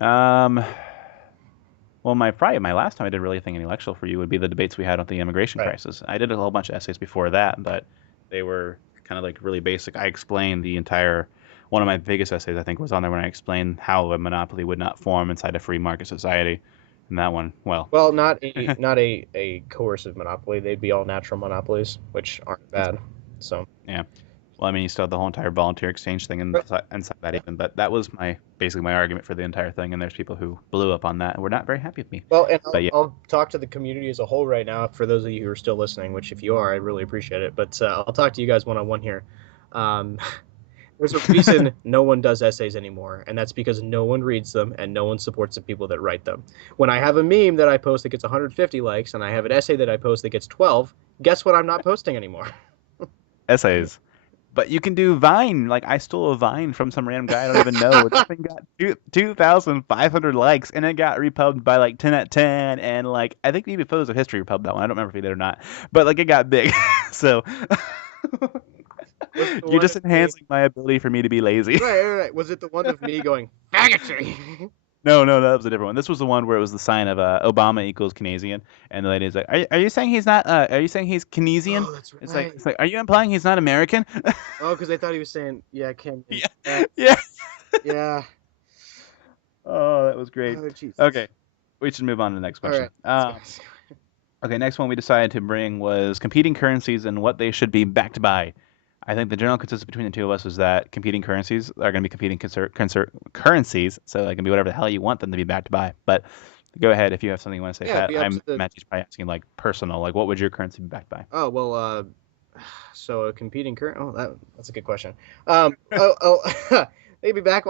Um, well, my last time I did really anything intellectual for you would be the debates we had on the immigration Right. crisis. I did a whole bunch of essays before that, but they were kind of like really basic. I explained the entire one of my biggest essays I think was on there when I explained how a monopoly would not form inside a free market society. And that one, well, Well, not a coercive monopoly. They'd be all natural monopolies, which aren't that's bad. So, yeah. Well, I mean, you still had the whole entire volunteer exchange thing right. inside that even, but that was my basically my argument for the entire thing. And there's people who blew up on that and were not very happy with me. Well, and But I'll, yeah, I'll talk to the community as a whole right now. For those of you who are still listening, which if you are, I really appreciate it. But I'll talk to you guys one on one here. Um, there's a reason no one does essays anymore, and that's because no one reads them and no one supports the people that write them. When I have a meme that I post that gets 150 likes and I have an essay that I post that gets 12, guess what? I'm not posting anymore. essays. But you can do Vine. Like I stole a Vine from some random guy I don't even know. That thing got 2,500 likes, and it got repubbed by like 10 at 10. And like I think maybe Photos of History repubbed that one. I don't remember if he did or not. But like it got big. So Was it the you're one just of me? enhancing my ability for me to be lazy. Right. Was it the one of me going faggotry? No, no, that was a different one. This was the one where it was the sign of Obama equals Canadian, and the lady's like, are you saying he's not? Are you saying he's Canadian? Oh, that's It's like right. are you implying he's not American? Oh, because I thought he was saying, yeah, Ken. Yeah, Uh, yeah. yeah. Oh, that was great. Oh, Jesus. Okay, we should move on to the next All question. right. Let's go. Okay, next one we decided to bring was competing currencies and what they should be backed by. I think the general consensus between the two of us was that competing currencies are going to be competing currencies, so they can be whatever the hell you want them to be backed by. But go ahead if you have something you want to say, Yeah, it'd Pat. be up to I'm the. Matthew's probably asking like personal, like what would your currency be backed by? Oh well. So a competing current. Oh, that's a good question. They'd be backed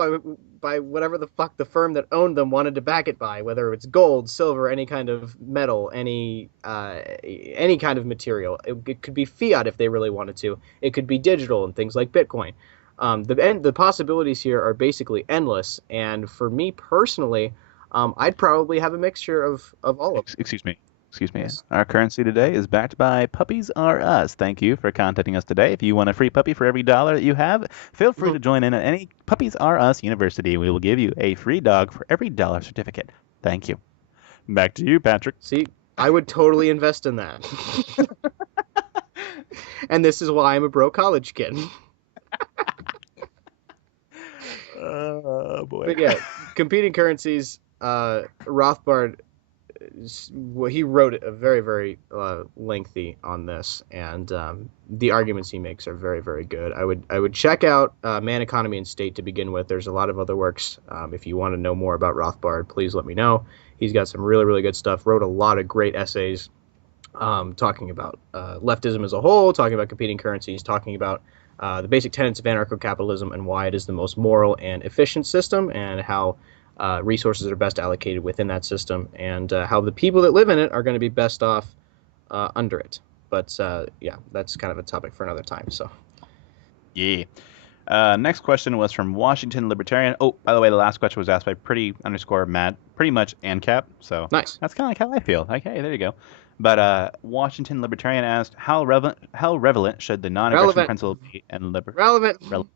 by whatever the fuck the firm that owned them wanted to back it by, whether it's gold, silver, any kind of metal, any kind of material. It could be fiat if they really wanted to. It could be digital and things like Bitcoin. The possibilities here are basically endless. And for me personally, I'd probably have a mixture of all of them. Excuse me. Excuse me. Yes. Our currency today is backed by Puppies R Us. Thank you for contacting us today. If you want a free puppy for every dollar that you have, feel free to join in at any Puppies R Us university. We will give you a free dog for every dollar certificate. Thank you. Back to you, Patrick. See, I would totally invest in that. And this is why I'm a broke college kid. Oh boy. But yeah, competing currencies. Rothbard, well, he wrote a very lengthy on this, and the arguments he makes are very good. I would check out Man, Economy, and State to begin with. There's a lot of other works. If you want to know more about Rothbard, please let me know. He's got some really good stuff. Wrote a lot of great essays talking about leftism as a whole, talking about competing currencies, talking about the basic tenets of anarcho-capitalism and why it is the most moral and efficient system, and how resources are best allocated within that system, and how the people that live in it are going to be best off under it. But yeah, that's kind of a topic for another time. So Yeah. Next question was from Washington Libertarian. Oh, by the way, the last question was asked by pretty underscore Matt, pretty much ANCAP. So nice. that's kind of like how I feel. Okay, there you go. But Washington Libertarian asked, how relevant should the non-aggression Relevant. principle be in Relevant.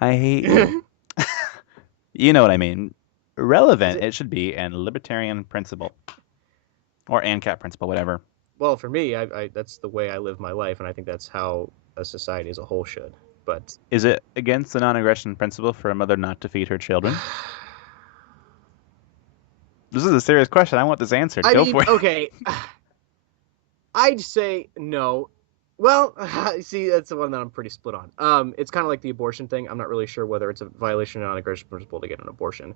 I hate you. You know what I mean. Relevant it should be in libertarian principle or ANCAP principle, whatever. Well, for me, that's the way I live my life, and I think that's how a society as a whole should. But Is it against the non-aggression principle for a mother not to feed her children? This is a serious question. I want this answered. I Go mean, for it. okay, I'd say no. Well, see, that's the one that I'm pretty split on. It's kind of like the abortion thing. I'm not really sure whether it's a violation of non-aggression principle to get an abortion,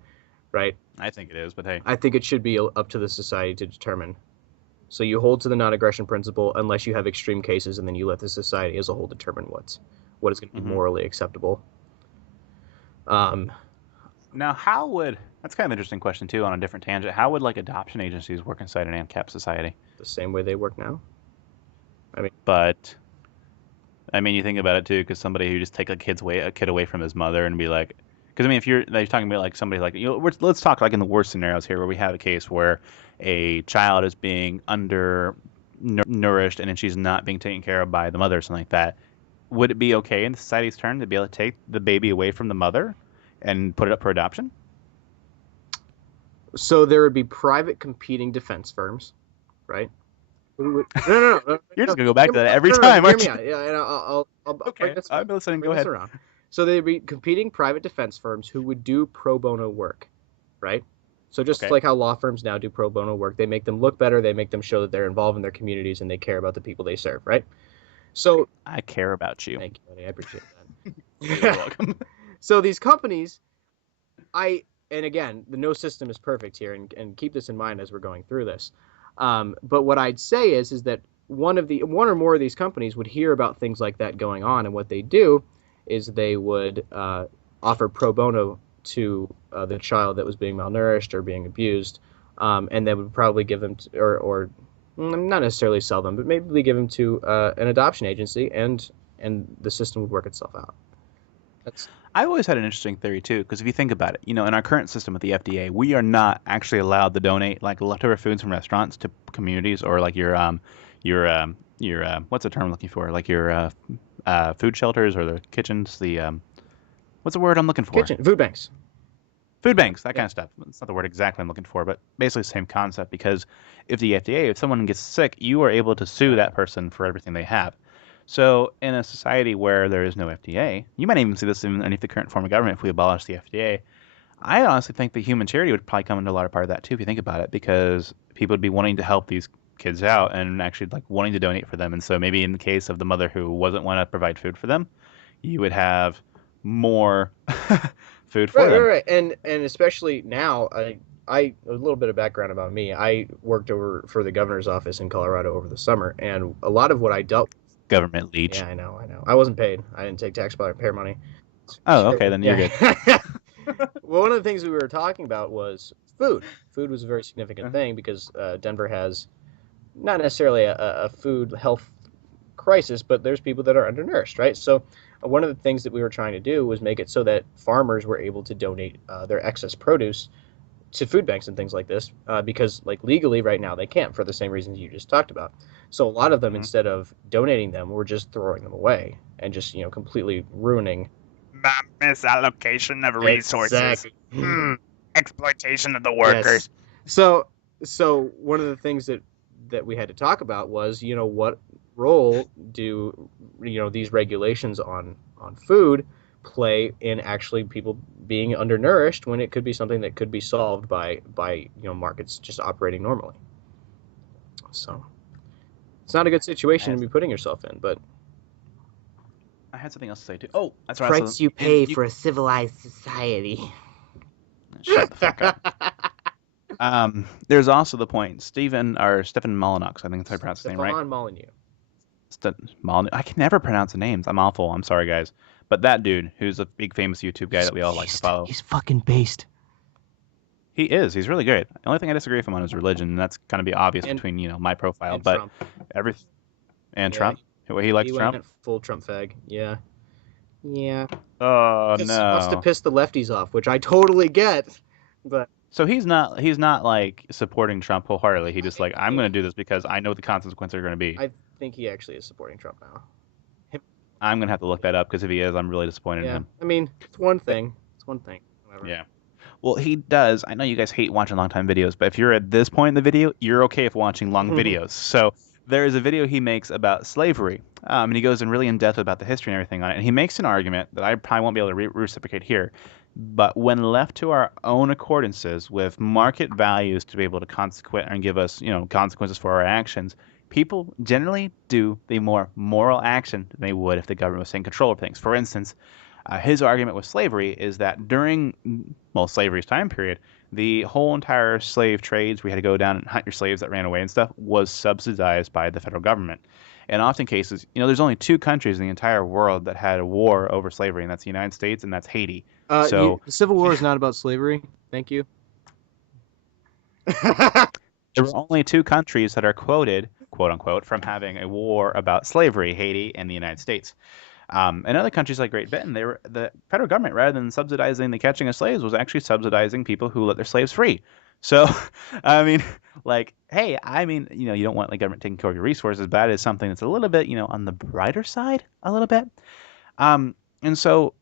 right? I think it is, but hey. I think it should be up to the society to determine. So you hold to the non-aggression principle unless you have extreme cases, and then you let the society as a whole determine what is going to be Hmm. morally acceptable. Um, Now, that's kind of an interesting question too, on a different tangent. How would like adoption agencies work inside an ANCAP society? the same way they work now. I mean, But I mean, you think about it too, because somebody who just take a kid away from his mother and be like, because I mean, if you're like, talking about like somebody like, let's talk like in the worst scenarios here, where we have a case where a child is being under nourished and then she's not being taken care of by the mother or something like that. Would it be okay in society's turn to be able to take the baby away from the mother and put it up for adoption? so there would be private competing defense firms, right? No, no, no, no, You're no. just gonna go back to that every No, no, time, hear aren't me you? out. Yeah, and I'll Okay, break this I'm listening. bring Go this ahead. around. So there'd be competing private defense firms who would do pro bono work, right? So just Okay, like how law firms now do pro bono work, they make them look better, they make them show that they're involved in their communities and they care about the people they serve, right? So I care about you. thank you, buddy. I appreciate You're that. welcome. So these companies, and again, the no system is perfect here, and keep this in mind as we're going through this. But what I'd say is that one or more of these companies would hear about things like that going on, and what they do is they would offer pro bono to the child that was being malnourished or being abused, and they would probably give them or not necessarily sell them, but maybe give them to an adoption agency, and the system would work itself out. That's I've always had an interesting theory too, because if you think about it, in our current system with the FDA, we are not actually allowed to donate like leftover foods from restaurants to communities, or like your what's the term I'm looking for? Like your food shelters or the kitchens. What's the word I'm looking for? kitchen food banks. Food banks, that Yeah. kind of stuff. It's not the word exactly I'm looking for, but basically the same concept. Because if someone gets sick, you are able to sue that person for everything they have. So in a society where there is no FDA, you might even see this in underneath the current form of government if we abolish the FDA. I honestly think that human charity would probably come into a lot of part of that too, if you think about it, because people would be wanting to help these kids out and actually like wanting to donate for them. And so maybe in the case of the mother who wasn't want to provide food for them, you would have more food for Right, right, them. right. And especially now, I a little bit of background about me. I worked over for the governor's office in Colorado over the summer, and a lot of what I dealt. Government leech. Yeah, I know, I know. I wasn't paid. I didn't take taxpayer money. Oh, Sure. okay, then you're Yeah. good. Well, one of the things we were talking about was food. Food was a very significant Uh-huh. thing because Denver has not necessarily a food health crisis, but there's people that are undernourished, right? So one of the things that we were trying to do was make it so that farmers were able to donate their excess produce to food banks and things like this, because like legally right now they can't for the same reasons you just talked about. So a lot of them, Mhm. instead of donating them, were just throwing them away and just completely ruining. Misallocation of resources. Exactly. Exploitation of the Yes. workers. So one of the things that we had to talk about was, what role do these regulations on food play in actually people being undernourished, when it could be something that could be solved by markets just operating normally. So it's not a good situation to be putting yourself in, but I had something else to say too. Oh, that's right. price you pay for a civilized society. Shut the fuck up. There's also the point. Stephen Molyneux, I think that's how I pronounce his name, right? Stefan Molyneux. Molyneux. I can never pronounce the names. I'm awful. I'm sorry, guys. But that dude, who's a big famous YouTube guy that we all like to follow, He's fucking based. he is. He's really great. The only thing I disagree with him on is religion, and that's kind of be obvious And- between my profile. And But Trump. every and Yeah, Trump, he likes He Trump. went full Trump fag. Yeah. Yeah. Oh 'Cause he wants to no. piss the lefties off, which I totally get. But So he's not like supporting Trump wholeheartedly. He just like, I'm think- going to do this because I know what the consequences are going to be. I think he actually is supporting Trump now. I'm going to have to look that up, because if he is, I'm really disappointed in Yeah. him. I mean, it's one thing. It's one thing. Whatever. Yeah. Well, he does. I know you guys hate watching long time videos, but if you're at this point in the video, you're okay with watching long videos. So there is a video he makes about slavery, and he goes in really in depth about the history and everything on it. And he makes an argument that I probably won't be able to reciprocate here. But when left to our own accordances with market values to be able to consequent and give us, consequences for our actions, people generally do the more moral action than they would if the government was in control of things. For instance, his argument with slavery is that during, well, slavery's time period, the whole entire slave trades, we had to go down and hunt your slaves that ran away and stuff, was subsidized by the federal government. In often cases, there's only two countries in the entire world that had a war over slavery, and that's the United States and that's Haiti. So The Civil War is not about slavery. Thank you. there were only two countries that are quoted, quote unquote, from having a war about slavery, Haiti and the United States. In other countries like Great Britain, the federal government, rather than subsidizing the catching of slaves, was actually subsidizing people who let their slaves free. So, I mean, like, hey, you don't want the government taking care of your resources, but that is something that's a little bit, on the brighter side, a little bit. And so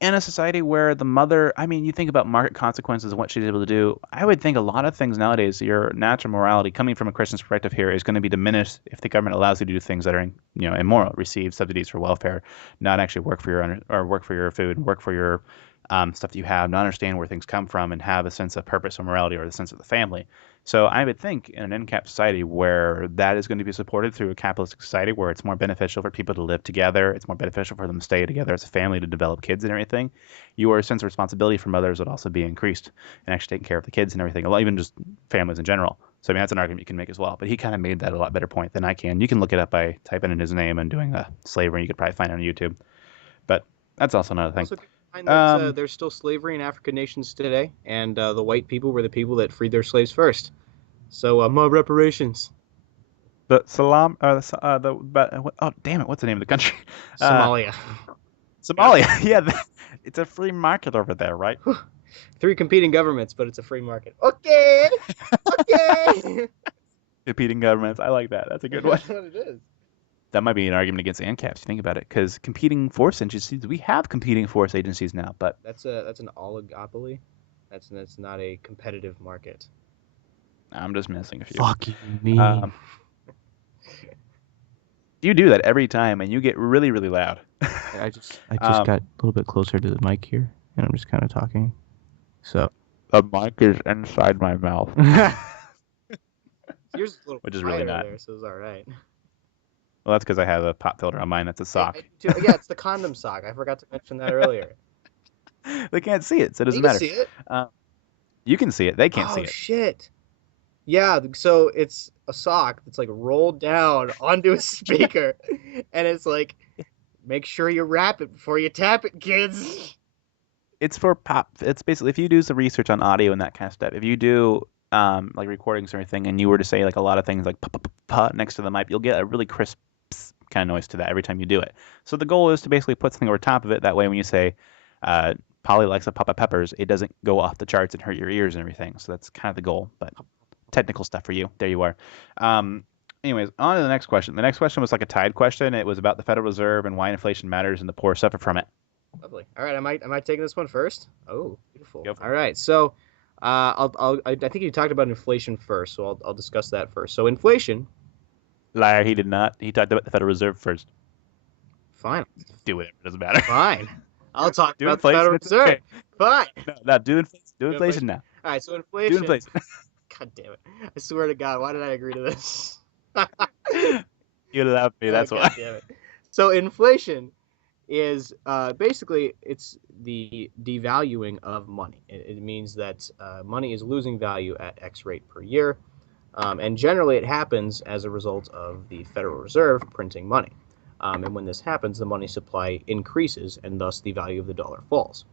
in a society where the mother, you think about market consequences and what she's able to do, I would think a lot of things nowadays, your natural morality, coming from a Christian perspective here, is going to be diminished if the government allows you to do things that are, immoral, receive subsidies for welfare, not actually work for your food, work for your stuff that you have, not understand where things come from, and have a sense of purpose or morality or the sense of the family. So I would think in an end-cap society where that is going to be supported through a capitalistic society where it's more beneficial for people to live together, it's more beneficial for them to stay together as a family to develop kids and everything, your sense of responsibility for mothers would also be increased and actually taking care of the kids and everything, even just families in general. So that's an argument you can make as well. But he kind of made that a lot better point than I can. You can look it up by typing in his name and doing a slavery. You could probably find it on YouTube. But that's also another thing. Also, keep in mind that there's still slavery in African nations today, and the white people were the people that freed their slaves first. So, more reparations. But Salam, oh damn it, what's the name of the country? Somalia. Somalia. Yeah, it's a free market over there, right? 3 competing governments, but it's a free market. Okay. Okay. Competing governments. I like that. That's a good one. That's what it is. That might be an argument against ANCAP if you think about it, because competing force agencies, we have competing force agencies now, but that's an oligopoly. That's not a competitive market. I'm just messing with you. Fuck me. You do that every time, and you get really, really loud. I just got a little bit closer to the mic here, and I'm just kind of talking. So the mic is inside my mouth. Yours is a little which is really not. There, so it's all right. Well, that's because I have a pop filter on mine. That's a sock. Yeah, it's the condom sock. I forgot to mention that earlier. They can't see it, so it doesn't matter. You can see it. You can see it. They can't see it. Oh, shit. Yeah, so it's a sock that's like rolled down onto a speaker, and it's like, make sure you wrap it before you tap it, kids. It's for pop. It's basically, if you do some research on audio and that kind of stuff, if you do like recordings or anything, and you were to say like a lot of things like pa next to the mic, you'll get a really crisp kind of noise to that every time you do it. So the goal is to basically put something over top of it. That way, when you say Polly likes a pop of peppers, it doesn't go off the charts and hurt your ears and everything. So that's kind of the goal. But technical stuff for you. There you are. Anyways, on to the next question. The next question was like a tied question. It was about the Federal Reserve and why inflation matters and the poor suffer from it. Lovely. All right, am I taking this one first? Oh, beautiful. Go for it. All right, so I think you talked about inflation first, so I'll discuss that first. So inflation. Liar, he did not. He talked about the Federal Reserve first. Fine. Do it. It doesn't matter. Fine. I'll talk do about inflation, the Federal Reserve. okay. Fine. No, do inflation now. All right, so inflation. Do inflation. God damn it. I swear to God, why did I agree to this? You love me, that's why. Damn it. So inflation is basically it's the devaluing of money. It means that money is losing value at X rate per year. And generally it happens as a result of the Federal Reserve printing money. And when this happens, the money supply increases and thus the value of the dollar falls.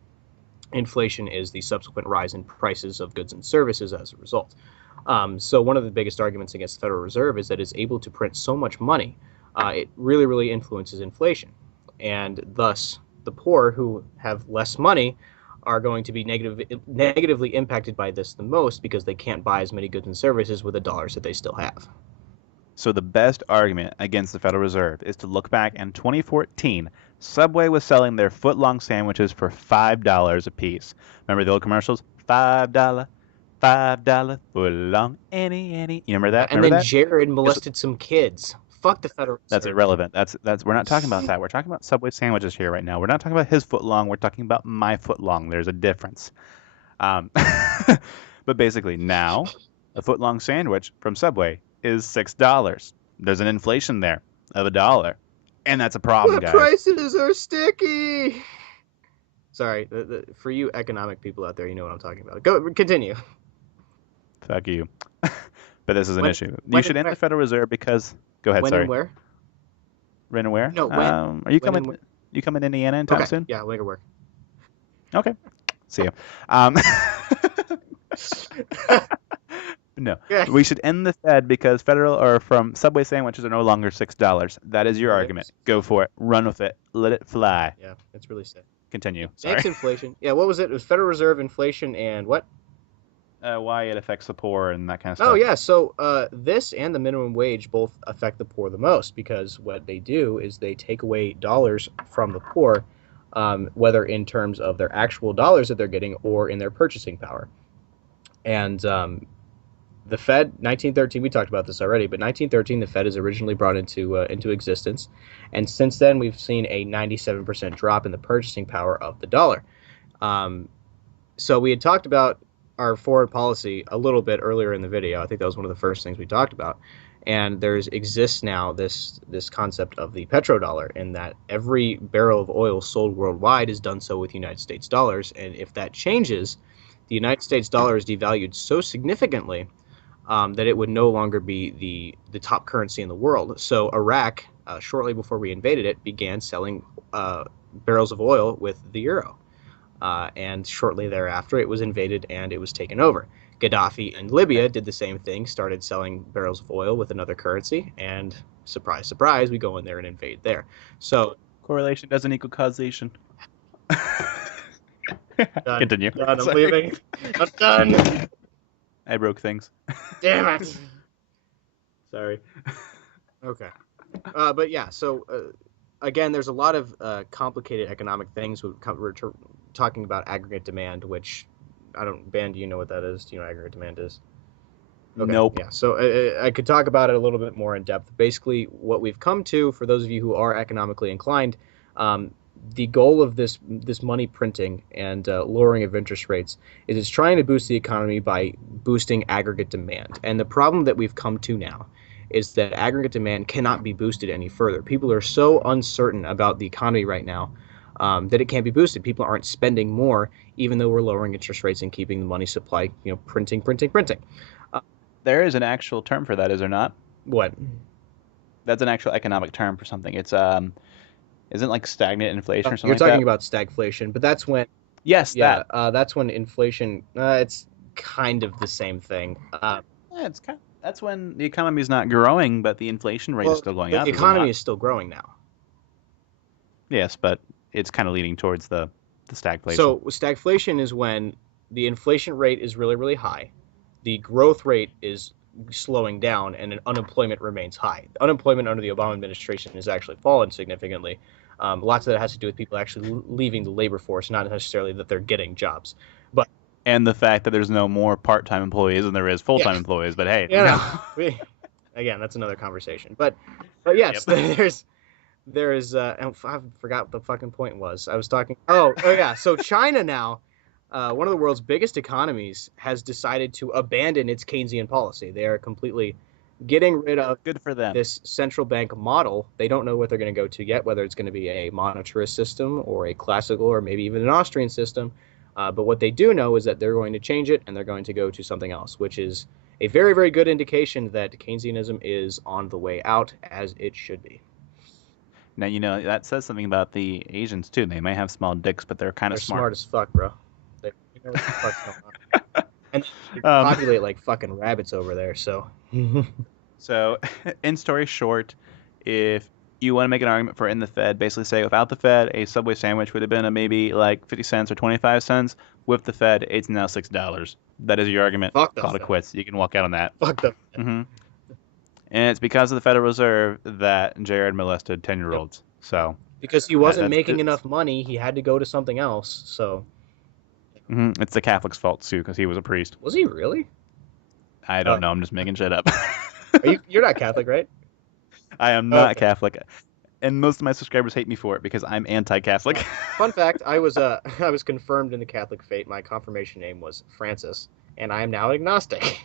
Inflation is the subsequent rise in prices of goods and services as a result. So one of the biggest arguments against the Federal Reserve is that it's able to print so much money, it really, really influences inflation. And thus, the poor who have less money are going to be negatively impacted by this the most because they can't buy as many goods and services with the dollars that they still have. So the best argument against the Federal Reserve is to look back in 2014. Subway was selling their foot-long sandwiches for $5 a piece. Remember the old commercials? $5, $5 foot-long, any. You remember that? And remember then that? Jared molested some kids. Fuck the Federal That's Reserve. irrelevant. That's we're not talking about that. We're talking about Subway sandwiches here right now. We're not talking about his foot long. We're talking about my foot long. There's a difference. Um, but basically now, a foot long sandwich from Subway is $6. There's an inflation there of $1, and that's a problem, What guys. prices are sticky? Sorry, for you economic people out there, you know what I'm talking about. Go continue. Fuck you. But this is an When issue. You when and should end the where? Federal Reserve because. Go ahead. When and Sorry. where? When and where? No, when. Are you When and coming? where? You coming to Indiana anytime Okay, soon? yeah, make it work. Okay. See you. Um, no, Yeah. we should end the Fed because federal or from Subway sandwiches are no longer $6. That is your Yeah, argument. Go for it. Run with it. Let it fly. yeah, it's really sad. Continue. Sorry. Thanks, inflation. Yeah, what was it? It was Federal Reserve, inflation, and what? Why it affects the poor and that kind of Oh stuff. yeah, so this and the minimum wage both affect the poor the most because what they do is they take away dollars from the poor, whether in terms of their actual dollars that they're getting or in their purchasing power. And the Fed, 1913, we talked about this already, but 1913, the Fed is originally brought into existence, and since then we've seen a 97% drop in the purchasing power of the dollar. Um, so we had talked about our foreign policy a little bit earlier in the video. I think that was one of the first things we talked about. And there's exists now this concept of the petrodollar, in that every barrel of oil sold worldwide is done so with United States dollars. And if that changes, the United States dollar is devalued so significantly that it would no longer be the top currency in the world. So Iraq, shortly before we invaded it, began selling barrels of oil with the euro. And shortly thereafter, it was invaded and it was taken over. Gaddafi in Libya did the same thing, started selling barrels of oil with another currency, and surprise, surprise, we go in there and invade there. So Correlation doesn't equal causation. done, Continue. done. I'm Sorry. leaving. I'm done. I broke things. Damn it. Sorry. Okay. But yeah, so again, there's a lot of complicated economic things. We're talking about aggregate demand, which I don't. Ben, do you know what that is? Do you know what aggregate demand is? Okay. Nope. Yeah. So I could talk about it a little bit more in depth. Basically, what we've come to, for those of you who are economically inclined, the goal of this money printing and lowering of interest rates is it's trying to boost the economy by boosting aggregate demand. And the problem that we've come to now is that aggregate demand cannot be boosted any further. People are so uncertain about the economy right now that it can't be boosted. People aren't spending more, even though we're lowering interest rates and keeping the money supply, printing, printing, printing. There is an actual term for that, is there not? What? That's an actual economic term for something. It's isn't it like stagnant inflation or something You're like talking that? about stagflation, but that's when, Yes, yeah, that. that's when inflation. It's kind of the same thing. Yeah, that's when the economy is not growing, but the inflation rate is Well, still going the up, is it economy not? is still growing now. Yes, but it's kind of leaning towards the stagflation. So stagflation is when the inflation rate is really, really high, the growth rate is slowing down, and unemployment remains high. Unemployment under the Obama administration has actually fallen significantly. Lots of that has to do with people actually leaving the labor force, not necessarily that they're getting jobs. But And the fact that there's no more part-time employees than there is yeah, full-time employees. But hey, again, that's another conversation. But yes, Yep. there's I forgot what the fucking point was. I was talking. Oh yeah. So China now, one of the world's biggest economies, has decided to abandon its Keynesian policy. They are completely getting rid of Good for them. this central bank model. They don't know what they're going to go to yet, whether it's going to be a monetarist system or a classical or maybe even an Austrian system. But what they do know is that they're going to change it and they're going to go to something else, which is a very, very good indication that Keynesianism is on the way out, as it should be. Now, that says something about the Asians too. They may have small dicks, but they're kind They're of smart smart. as fuck, bro. They know what the fuck's going on. And they Um, populate like fucking rabbits over there, so. So, in story short, if you want to make an argument for in the Fed, basically say without the Fed, a Subway sandwich would have been a maybe like 50 cents or 25 cents. With the Fed, it's now $6. That is your argument. Fuck the Call it Fed. quits. You can walk out on that. Fuck them. hmm And it's because of the Federal Reserve that Jared molested 10-year-olds. So, Because he wasn't that's making it's, enough money, he had to go to something else, so. it's the Catholic's fault too, because he was a priest. Was he really? I don't know. I'm just making shit up. You're not Catholic, right? I am not Okay. Catholic, and most of my subscribers hate me for it because I'm anti-Catholic. Fun fact: I was confirmed in the Catholic faith. My confirmation name was Francis, and I am now agnostic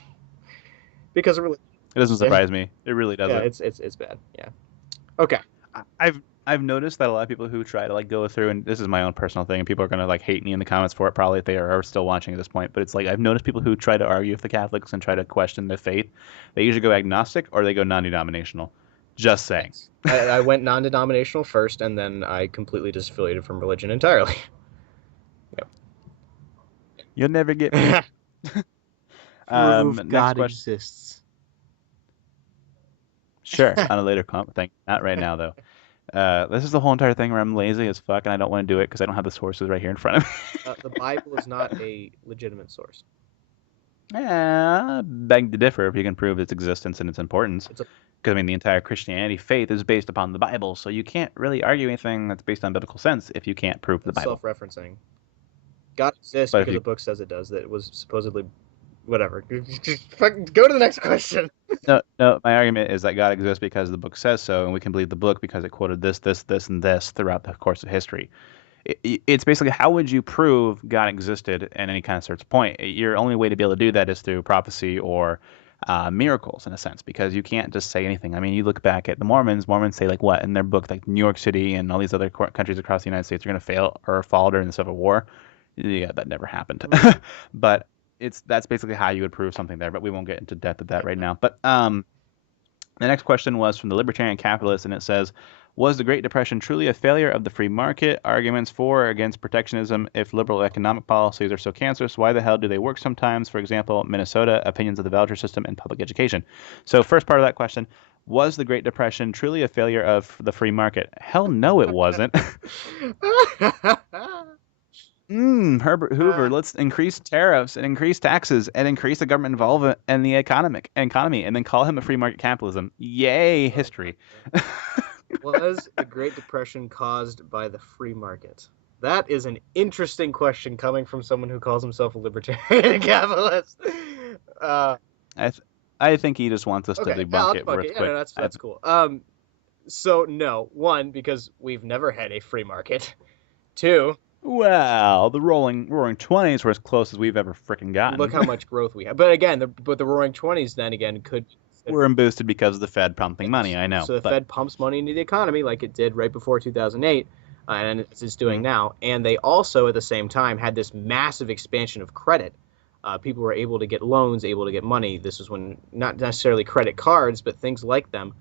because of religion. It doesn't surprise me. It really Yeah, doesn't. it's bad. Yeah. Okay. I've noticed that a lot of people who try to like go through, and this is my own personal thing, and people are gonna like hate me in the comments for it probably if they are still watching at this point. But it's like I've noticed people who try to argue with the Catholics and try to question the faith, they usually go agnostic or they go non-denominational. Just saying. Yes. I went non-denominational first, and then I completely disaffiliated from religion entirely. You'll never get me. Yep. Prove Next God question. exists. Sure, on a later thing. Not right now though. This is the whole entire thing where I'm lazy as fuck and I don't want to do it because I don't have the sources right here in front of me. The Bible is not a legitimate source. Beg to differ if you can prove its existence and its importance. It's a Because I mean, the entire Christianity faith is based upon the Bible, so you can't really argue anything that's based on biblical sense if you can't prove the it's Bible. self-referencing. God exists But if because the you book says it does. That it was supposedly whatever. Go to the next question. no, my argument is that God exists because the book says so, and we can believe the book because it quoted this, and this throughout the course of history. It's basically how would you prove God existed at any kind of certain point? Your only way to be able to do that is through prophecy or miracles, in a sense, because you can't just say anything. I mean, you look back at the Mormons. Mormons say like what in their book, like New York City and all these other countries across the United States are going to fail or fall during the Civil War. Yeah, that never happened. But that's basically how you would prove something there. But we won't get into depth of that right now. But the next question was from the Libertarian Capitalist, and it says, was the Great Depression truly a failure of the free market? Arguments for or against protectionism. If liberal economic policies are so cancerous, why the hell do they work sometimes? For example, Minnesota, opinions of the voucher system, and public education. So, first part of that question, was the Great Depression truly a failure of the free market? Hell no, it wasn't. Herbert Hoover, let's increase tariffs and increase taxes and increase the government involvement in the economy, and then call him a free market capitalism. Yay, history. Was the Great Depression caused by the free market? That is an interesting question coming from someone who calls himself a libertarian capitalist. Uh, I th- I think he just wants us to okay, I'll debunk it debunk real it. Yeah, quick. no, that's cool. So no, one because we've never had a free market. Two, Well, the Roaring Twenties were as close as we've ever freaking look gotten. how much growth we have. But again, the Roaring Twenties then again could. We're boosted because of the Fed pumping money. I know, So the but Fed pumps money into the economy like it did right before 2008, and it's doing mm, now. And they also, at the same time, had this massive expansion of credit. People were able to get loans, able to get money. This was when not necessarily credit cards, but things like them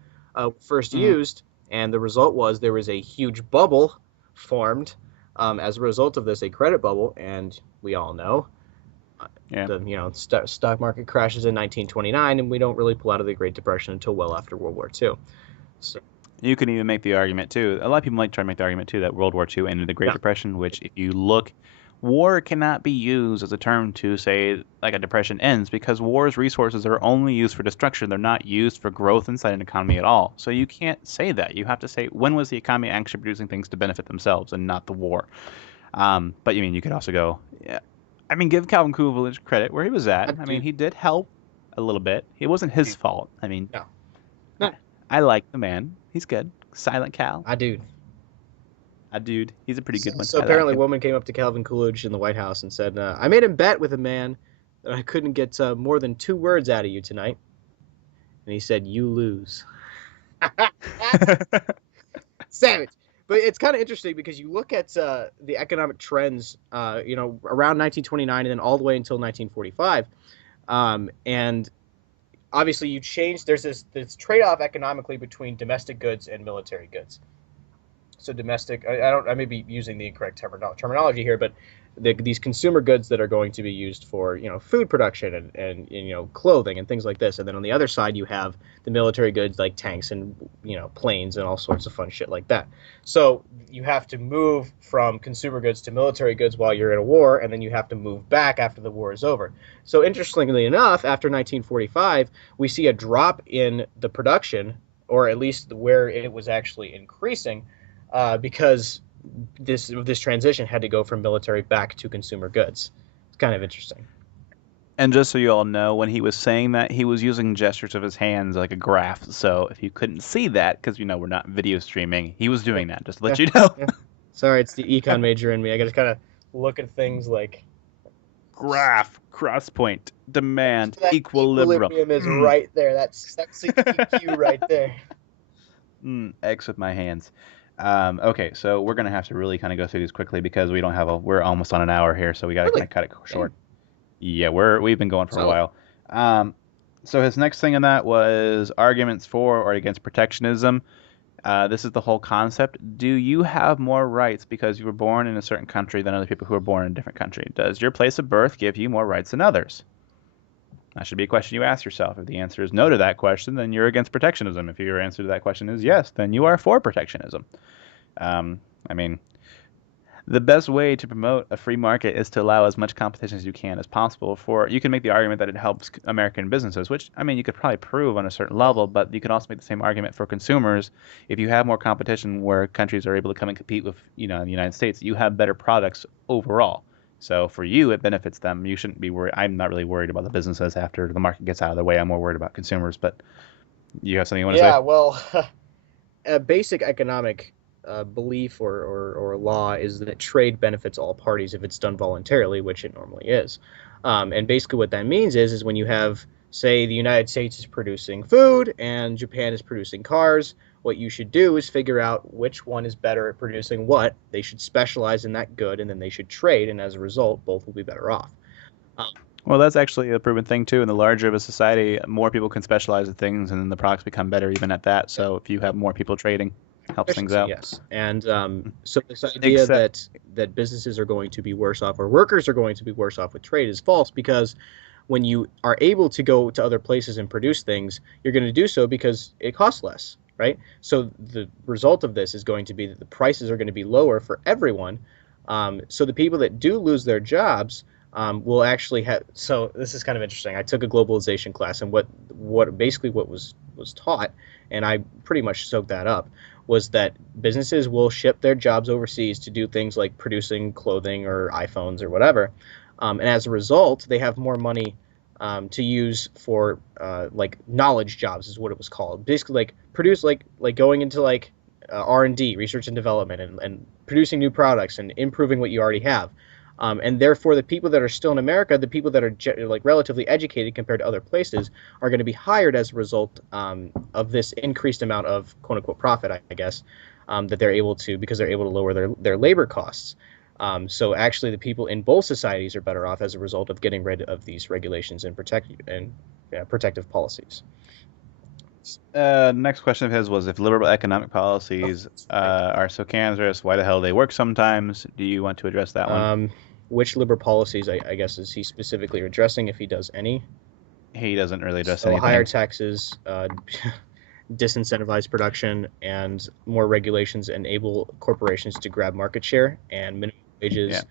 first mm, used. And the result was there was a huge bubble formed as a result of this, a credit bubble. And we all know yeah. the stock market crashes in 1929, and we don't really pull out of the Great Depression until well after World War II. So You can even make the argument too. A lot of people might try to make the argument too that World War II ended the Great no, Depression, which, if you look, war cannot be used as a term to say like a depression ends because war's resources are only used for destruction. They're not used for growth inside an economy at all. So you can't say that. You have to say when was the economy actually producing things to benefit themselves and not the war. But you mean you could also go, yeah. I mean, give Calvin Coolidge credit where he was at. I mean, dude, he did help a little bit. It wasn't his fault. I mean, no, I, no, I like the man. He's good. Silent Cal. I do. Dude, he's a pretty good one. So I like apparently, a him. woman came up to Calvin Coolidge in the White House and said, "I made him bet with a man that I couldn't get more than 2 words out of you tonight." And he said, "You lose." Savage. But it's kind of interesting because you look at the economic trends, around 1929 and then all the way until 1945, and obviously you change. There's this trade-off economically between domestic goods and military goods. So domestic, I may be using the incorrect terminology here, but these consumer goods that are going to be used for food production and clothing and things like this, and then on the other side you have the military goods like tanks and planes and all sorts of fun shit like that. So you have to move from consumer goods to military goods while you're in a war, and then you have to move back after the war is over. So interestingly enough, after 1945, we see a drop in the production, or at least where it was actually increasing, because this transition had to go from military back to consumer goods. It's kind of interesting. And just so you all know, when he was saying that, he was using gestures of his hands like a graph. So if you couldn't see that, because we're not video streaming, he was Yeah, doing that, just to yeah, let you know. yeah. Sorry, it's the econ major in me. I got to kind of look at things like Graph, cross point, demand, that equilibrium. equilibrium is Mm, right there. That's sexy EQ right there. X with my hands. Okay, so we're gonna have to really kind of go through these quickly because we don't have a. We're almost on an hour here, so we got to kind Really? of cut it Dang, short. Yeah, we've been going for a solid. while. Um, so his next thing in that was arguments for or against protectionism. This is the whole concept. Do you have more rights because you were born in a certain country than other people who are born in a different country? Does your place of birth give you more rights than others? That should be a question you ask yourself. If the answer is no to that question, then you're against protectionism. If your answer to that question is yes, then you are for protectionism. Um, I mean, the best way to promote a free market is to allow as much competition as you can as possible. For you can make the argument that it helps American businesses, which I mean you could probably prove on a certain Yeah. level, but you can also make the same argument for consumers. If you have more competition where countries are able to come and compete with, the United States, you have better products overall. So for you, it benefits them. You shouldn't be worried. I'm not really worried about the businesses after the market gets out of the way. I'm more worried about consumers. But you have something you want to say? Yeah, well, a basic economic belief or law is that trade benefits all parties if it's done voluntarily, which it normally is. And basically, what that means is when you have, say, the United States is producing food and Japan is producing cars, what you should do is figure out which one is better at producing what. They should specialize in that good, and then they should trade, and as a result, both will be better off. Um, Well, that's actually a proven thing too. In the larger of a society, more people can specialize in things, and then the products become better even at that. yeah, So if you have more people trading, helps things efficiency, out. yes. And so this idea Except, that businesses are going to be worse off or workers are going to be worse off with trade is false because when you are able to go to other places and produce things, you're going to do so because it costs less, right? So the result of this is going to be that the prices are going to be lower for everyone. So the people that do lose their jobs will actually have. So this is kind of interesting. I took a globalization class, and what basically what was taught, and I pretty much soaked that up, was that businesses will ship their jobs overseas to do things like producing clothing or iPhones or whatever. And as a result, they have more money to use for like knowledge jobs is what it was called. Basically, like produce like going into like R&D, research and development, and producing new products and improving what you already have. And therefore, the people that are still in America, the people that are like relatively educated compared to other places, are going to be hired as a result of this increased amount of quote unquote profit, I guess, that they're able to because they're able to lower their labor costs. So actually, the people in both societies are better off as a result of getting rid of these regulations and protective policies. next question of his was if liberal economic Oh, policies that's right. are so cancerous, why the hell they work sometimes? Do you want to address that one? Um, which liberal policies, I guess, is he specifically addressing if he does any? He doesn't really address So higher anything. taxes, disincentivize production, and more regulations enable corporations to grab market share, and minimum Yeah. wages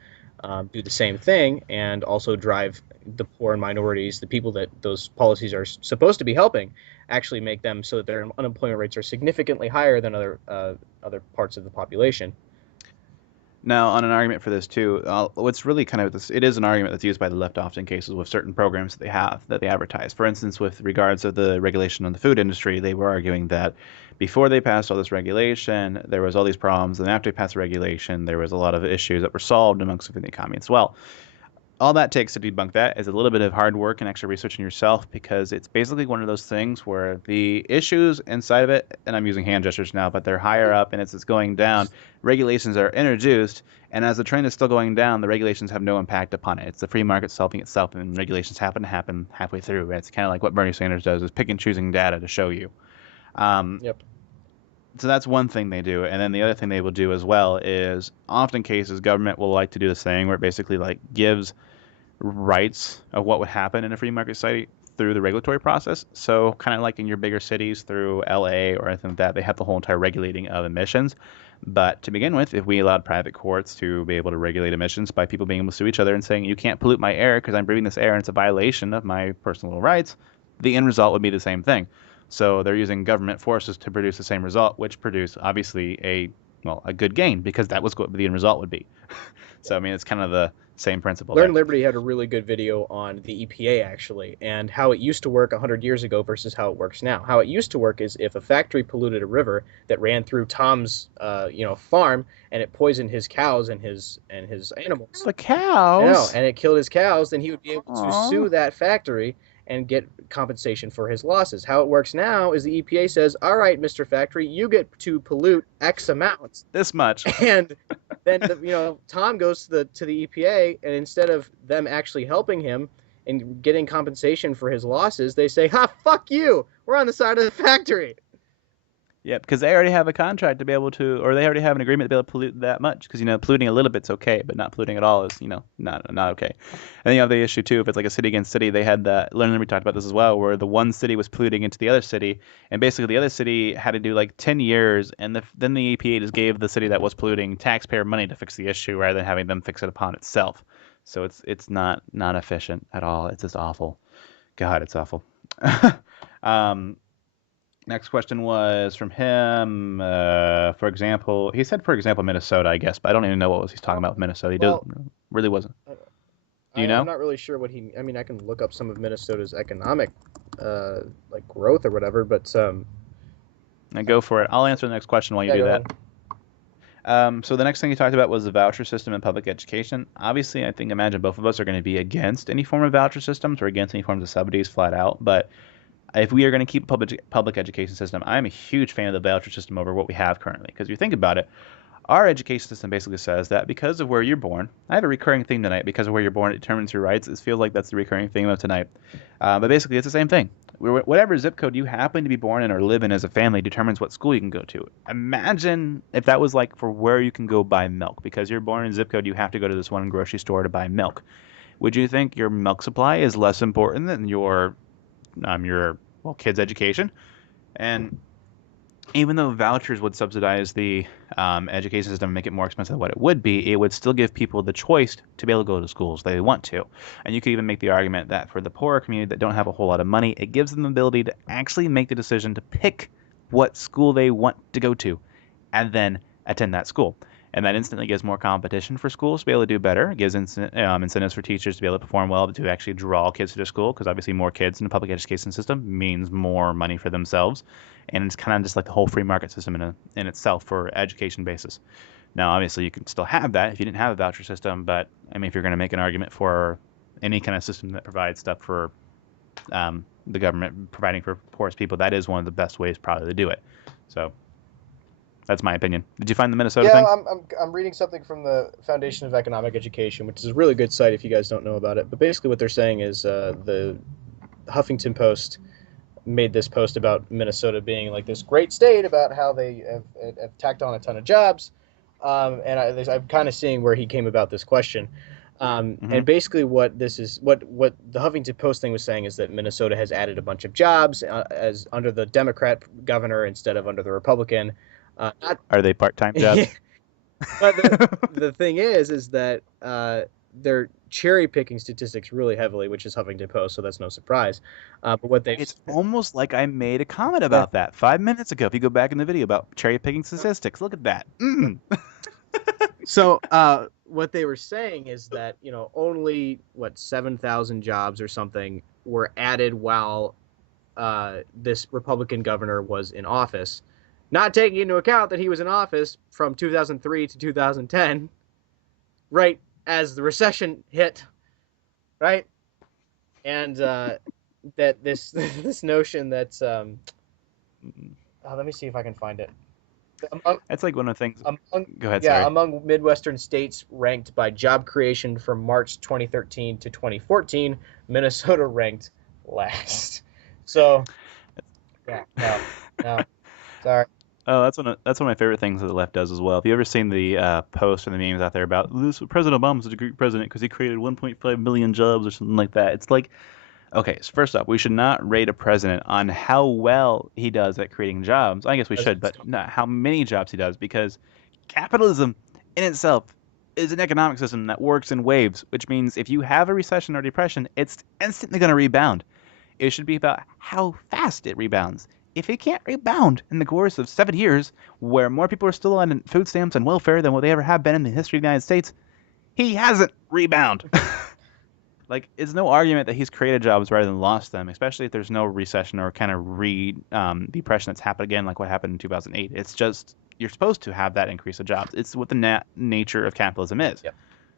do the same thing, and also drive the poor and minorities, the people that those policies are supposed to be helping, actually make them so that their unemployment rates are significantly higher than other parts of the population. Now, on an argument for this too, what's really kind of this, it is an argument that's used by the left often in cases with certain programs that they have that they advertise. For instance, with regards of the regulation on the food industry, they were arguing that before they passed all this regulation, there was all these problems, and after they passed the regulation, there was a lot of issues that were solved amongst within the economy as well. All that takes to debunk that is a little bit of hard work and extra research in yourself because it's basically one of those things where the issues inside of it, and I'm using hand gestures now, but they're higher up and it's going down. Regulations are introduced, and as the trend is still going down, the regulations have no impact upon it. It's the free market solving itself, and regulations happen halfway through. Right? It's kind of like what Bernie Sanders does is pick and choosing data to show you. Um, Yep. so that's one thing they do, and then the other thing they will do as well is often cases government will like to do this thing where it basically like gives rights of what would happen in a free market society through the regulatory process. So kind of like in your bigger cities through LA or anything like that, they have the whole entire regulating of emissions. But to begin with, if we allowed private courts to be able to regulate emissions by people being able to sue each other and saying you can't pollute my air because I'm breathing this air and it's a violation of my personal rights, the end result would be the same thing. So they're using government forces to produce the same result, which produce obviously a good gain because that was what the end result would be. So I mean, it's kind of the Same principle Learn there. Liberty had a really good video on the EPA actually, and how it used to work 100 years ago versus how it works now. How it used to work is if a factory polluted a river that ran through Tom's farm and it poisoned his cows and his animals. The I know, cows. and it killed his cows, then he would be able to Aw. sue that factory and get compensation for his losses. How it works now is the EPA says, "All right, Mr. Factory, you get to pollute X amount." This much. And then Tom goes to the EPA, and instead of them actually helping him and getting compensation for his losses, they say, "Ha, fuck you. We're on the side of the factory." Yeah, because they already have a contract to be able to, or they already have an agreement to be able to pollute that much. Because polluting a little bit's okay, but not polluting at all is not okay. And then you have the issue too. If it's like a city against city, they had that. Learn we talked about this as well, where the one city was polluting into the other city, and basically the other city had to do like 10 years, and then the EPA just gave the city that was polluting taxpayer money to fix the issue rather than having them fix it upon itself. So it's not efficient at all. It's just awful. God, it's awful. um, Next question was from him. For example, he said, for example, Minnesota, I guess, but I don't even know what was he's talking about with Minnesota. He Well, really wasn't. Do you I'm know? not really sure what he. I mean, I can look up some of Minnesota's economic, like growth or whatever, but Go for it. I'll answer the next question while you yeah, do go that. ahead. So the next thing he talked about was the voucher system in public education. Obviously, imagine both of us are going to be against any form of voucher systems or against any forms of subsidies flat out. But if we are going to keep a public education system, I'm a huge fan of the voucher system over what we have currently. Because if you think about it, our education system basically says that because of where you're born, I have a recurring theme tonight. Because of where you're born, it determines your rights. It feels like that's the recurring theme of tonight. But basically, it's the same thing. Whatever zip code you happen to be born in or live in as a family determines what school you can go to. Imagine if that was like for where you can go buy milk. Because you're born in a zip code, you have to go to this one grocery store to buy milk. Would you think your milk supply is less important than your kids' education? And even though vouchers would subsidize the education system and make it more expensive than what it would be, it would still give people the choice to be able to go to schools they want to. And you could even make the argument that for the poorer community that don't have a whole lot of money, it gives them the ability to actually make the decision to pick what school they want to go to and then attend that school. And that instantly gives more competition for schools to be able to do better. It gives incentives for teachers to be able to perform well, to actually draw kids to their school, because obviously more kids in the public education system means more money for themselves. And it's kind of just like the whole free market system in itself for education basis. Now, obviously, you can still have that if you didn't have a voucher system, but I mean, if you're going to make an argument for any kind of system that provides stuff for the government providing for poorest people, that is one of the best ways probably to do it. So that's my opinion. Did you find the Minnesota Yeah, thing? I'm reading something from the Foundation of Economic Education, which is a really good site if you guys don't know about it. But basically, what they're saying is the Huffington Post made this post about Minnesota being like this great state about how they have tacked on a ton of jobs, and I'm kind of seeing where he came about this question. Hmm. And basically, what this is, what the Huffington Post thing was saying is that Minnesota has added a bunch of jobs as under the Democrat governor instead of under the Republican. Not Are they part-time jobs? But the thing is that they're cherry picking statistics really heavily, which is Huffington Post, so that's no surprise. But what they've It's almost like I made a comment yeah. about that 5 minutes ago. If you go back in the video about cherry picking statistics, look at that. So what they were saying is that only 7,000 jobs or something were added while this Republican governor was in office, not taking into account that he was in office from 2003 to 2010, right as the recession hit, right? And that this this notion that let me see if I can find it. Among, That's like one of the things. among Go ahead, yeah, sorry. among Midwestern states ranked by job creation from March 2013 to 2014, Minnesota ranked last. So yeah, no, sorry. Oh, that's one of my favorite things that the left does as well. Have you ever seen the posts or the memes out there about this? President Obama's a great president because he created 1.5 million jobs or something like that. It's like, okay, so first off, we should not rate a president on how well he does at creating jobs. I guess we should, but not how many jobs he does, because capitalism in itself is an economic system that works in waves, which means if you have a recession or depression, it's instantly going to rebound. It should be about how fast it rebounds. If it can't rebound in the course of 7 years, where more people are still on food stamps and welfare than what they ever have been in the history of the United States, He hasn't. Rebound. Like, it's no argument that he's created jobs rather than lost them, especially if there's no recession or kind of depression that's happened again, like what happened in 2008. It's just you're supposed to have that increase of jobs. It's what the nature of capitalism is. Yep.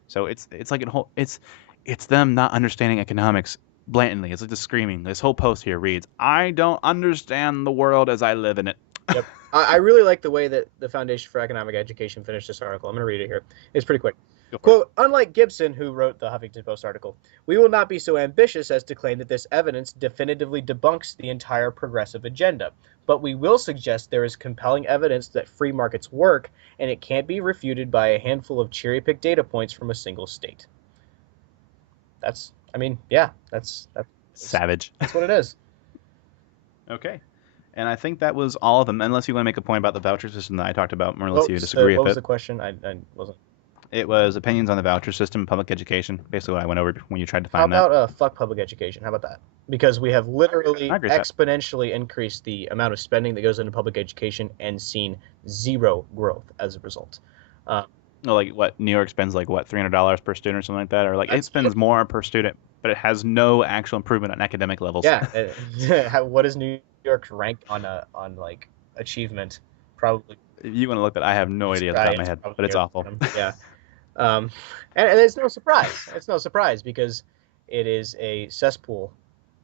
So it's like it's them not understanding economics blatantly. It's like just screaming. This whole post here reads, "I don't understand the world as I live in it." Yep. I really like the way that the Foundation for Economic Education finished this article. I'm going to read it here. It's pretty quick. Quote, unlike Gibson, who wrote the Huffington Post article, we will not be so ambitious as to claim that this evidence definitively debunks the entire progressive agenda, but we will suggest there is compelling evidence that free markets work, and it can't be refuted by a handful of cherry-picked data points from a single state. That's Savage. That's what it is. Okay. And I think that was all of them, unless you want to make a point about the voucher system that I talked about, or unless you disagree what with was it. the question? I wasn't. It was opinions on the voucher system, public education, basically what I went over when you tried to find How about fuck public education? How about that? Because we have literally I agree with that. exponentially increased the amount of spending that goes into public education and seen zero growth as a result. No, like what New York spends like what $300 per student or something like that, or like it spends more per student, but it has no actual improvement on academic levels. Yeah. What is New York's rank on like achievement? Probably. If you want to look at, I have no idea off the top of my head, but it's awful. Yeah. And it's no surprise. It's no surprise because it is a cesspool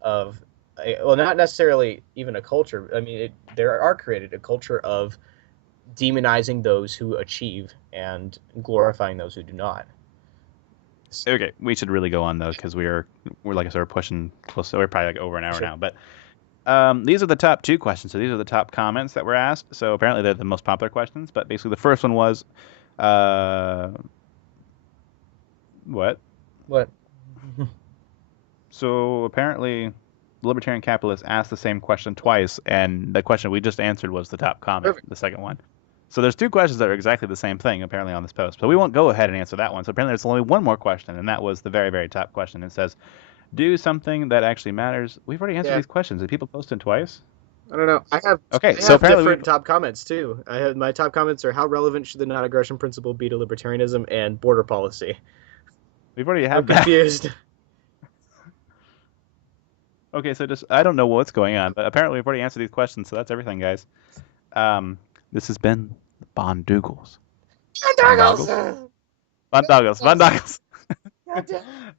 of, well, not necessarily even a culture. I mean, there are created a culture of demonizing those who achieve and glorifying those who do not. Okay, we should really go on though because we're like I said, we're pushing close. So we're probably like over an hour now. But these are the top 2 questions. So these are the top comments that were asked. So apparently they're the most popular questions. But basically the first one was, what? What? So apparently, the Libertarian Capitalist asked the same question twice, and the question we just answered was the top comment, Perfect. the second one. So there's 2 questions that are exactly the same thing apparently on this post. So we won't go ahead and answer that one. So apparently there's only one more question, and that was the very, very top question. It says, "Do something that actually matters." We've already answered these questions. Did people post them twice? I don't know. I have different top comments too. My top comments are how relevant should the non-aggression principle be to libertarianism and border policy. We've already had I'm confused. Okay, so I don't know what's going on, but apparently we've already answered these questions, so that's everything, guys. This has been the Boondoggles. Boondoggles.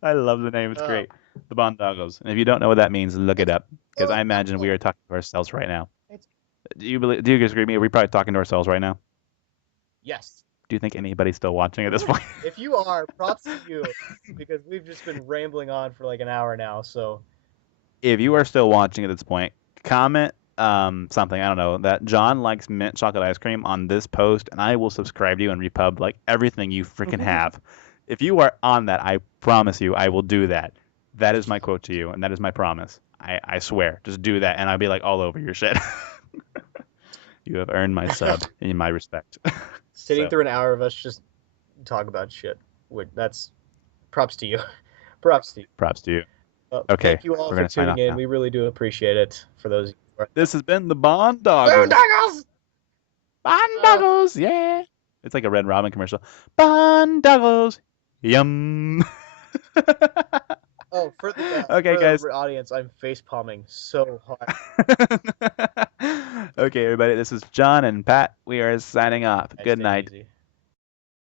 I love the name. It's great. The Boondoggles. And if you don't know what that means, look it up, because I imagine we are talking to ourselves right now. Do you guys agree with me? Are we probably talking to ourselves right now? Yes. Do you think anybody's still watching at this point? If you are, props to you, because we've just been rambling on for like an hour now. So, if you are still watching at this point, comment something, I don't know, that John likes mint chocolate ice cream on this post, and I will subscribe to you and repub like everything you freaking have. If you are on that, I promise you I will do that. That is my quote to you, and that is my promise. I swear. Just do that, and I'll be like all over your shit. You have earned my sub and my respect. Sitting through an hour of us just talk about shit. That's props to you. Props to you. Props to you. Okay. Thank you all for tuning in. Now. We really do appreciate it. For those. This has been the Boondoggles. Boondoggles, yeah. It's like a Red Robin commercial. Boondoggles, yum. Oh, for the guys. Audience, I'm face palming so hard. Okay, everybody. This is John and Pat. We are signing off. Good night.